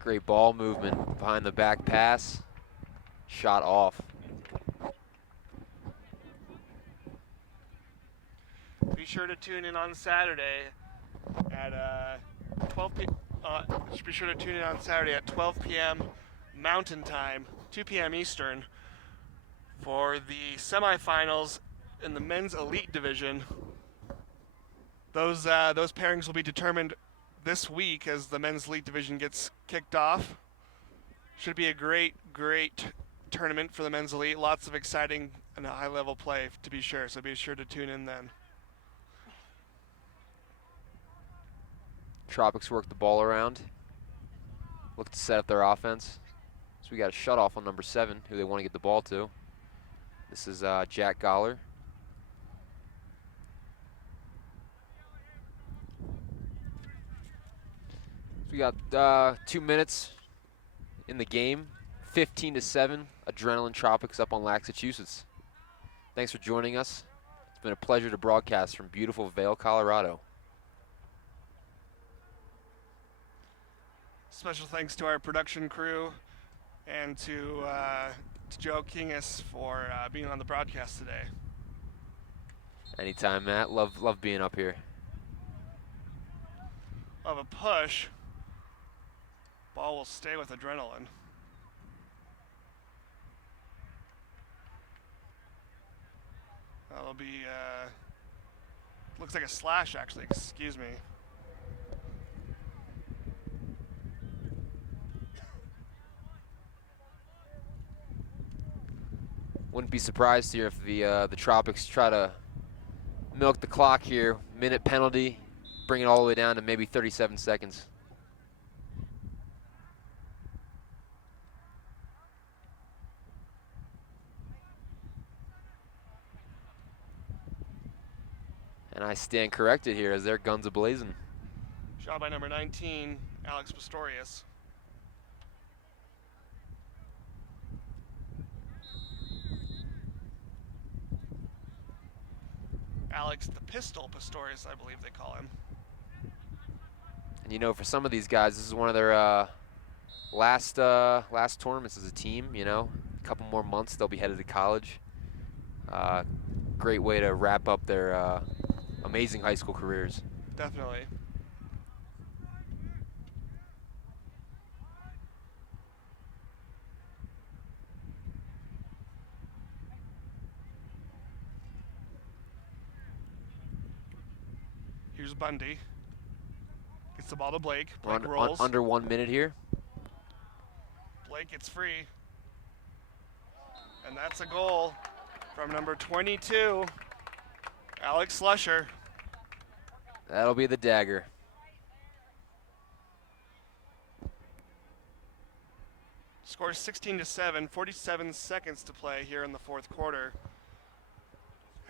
Great ball movement behind the back pass. Shot off. Be sure to tune in on Saturday at 12 p. Be sure to tune in on Saturday at 12 p.m. Mountain Time, 2 p.m. Eastern, for the semifinals in the men's elite division. Those pairings will be determined this week as the men's elite division gets kicked off. Should be a great tournament for the men's elite. Lots of exciting and high-level play to be sure. So be sure to tune in then. Tropics work the ball around. Look to set up their offense. So we got a shutoff on number 7, who they want to get the ball to. This is Jack Goller. So we got 2 minutes in the game. 15-7. ADRLN Tropics up on Laxachusetts. Thanks for joining us. It's been a pleasure to broadcast from beautiful Vail, Colorado. Special thanks to our production crew and to Joe Kingus for being on the broadcast today. Anytime, Matt. Love being up here. Of a push, ball will stay with ADRLN. That'll be looks like a slash actually. Excuse me. Wouldn't be surprised here if the Tropics try to milk the clock here. Minute penalty, bring it all the way down to maybe 37 seconds. And I stand corrected here as their guns a-blazing. Shot by number 19, Alex Pistorius. Alex the Pistol Pistorius, I believe they call him. And you know, for some of these guys, this is one of their last tournaments as a team. You know, a couple more months, they'll be headed to college. Great way to wrap up their amazing high school careers. Definitely. Here's Bundy. Gets the ball to Blake. Blake rolls. Under 1 minute here. Blake gets free. And that's a goal from number 22, Alex Slusher. That'll be the dagger. Score 16-7, 47 seconds to play here in the fourth quarter.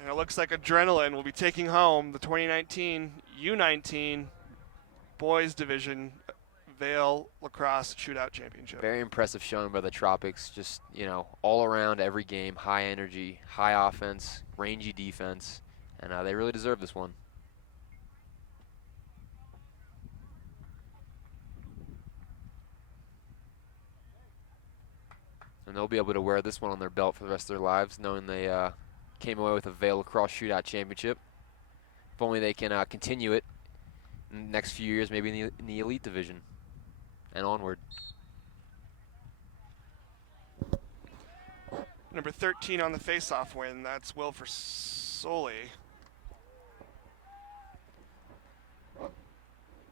And it looks like ADRLN will be taking home the 2019 U19 Boys Division Vail Lacrosse Shootout Championship. Very impressive showing by the Tropics. Just, all around every game, high energy, high offense, rangy defense, and they really deserve this one. And they'll be able to wear this one on their belt for the rest of their lives, knowing they came away with a Vail Lacrosse Shootout Championship. If only they can continue it in the next few years, maybe in the elite division and onward. Number 13 on the face-off win, that's Will for Soli.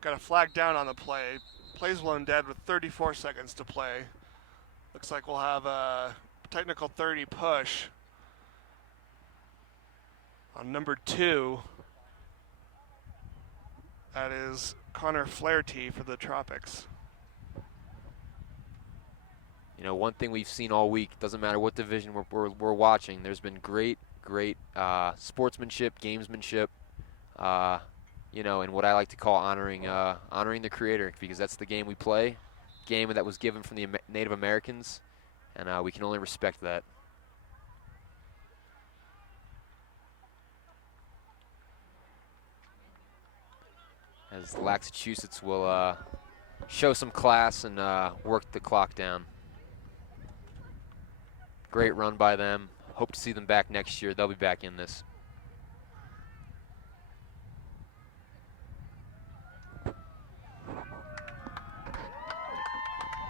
Got a flag down on the play. Play's blown dead with 34 seconds to play. Looks like we'll have a technical 30 push on number 2. That is Connor Flaherty for the Tropics. One thing we've seen all week, doesn't matter what division we're watching, there's been great sportsmanship, gamesmanship, and what I like to call honoring the creator, because that's the game we play, game that was given from the Native Americans, and we can only respect that. As Laxachusetts will show some class and work the clock down. Great run by them. Hope to see them back next year. They'll be back in this.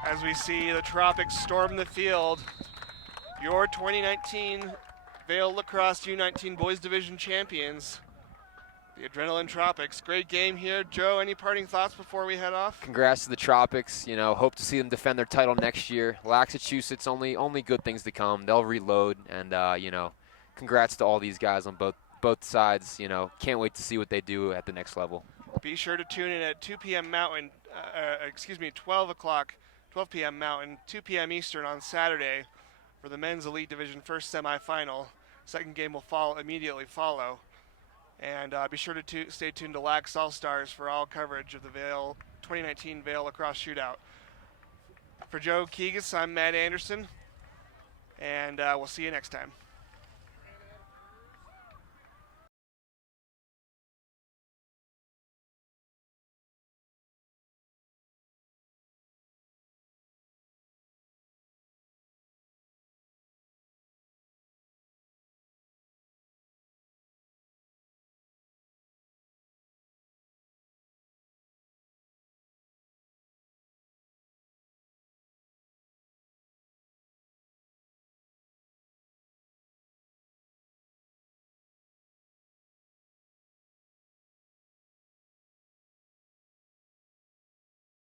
As we see the Tropics storm the field, your 2019 Vail Lacrosse U19 Boys Division champions, the ADRLN Tropics. Great game here. Joe, any parting thoughts before we head off? Congrats to the Tropics. Hope to see them defend their title next year. Laxachusetts, only good things to come. They'll reload, and congrats to all these guys on both sides. Can't wait to see what they do at the next level. Be sure to tune in at 2 p.m. Mountain, 12 p.m. Mountain, 2 p.m. Eastern on Saturday for the Men's Elite Division first semifinal. Second game will immediately follow. And be sure to stay tuned to LaxAllStars for all coverage of the 2019 Vail Lacrosse Shootout. For Joe Keegas, I'm Matt Anderson, and we'll see you next time.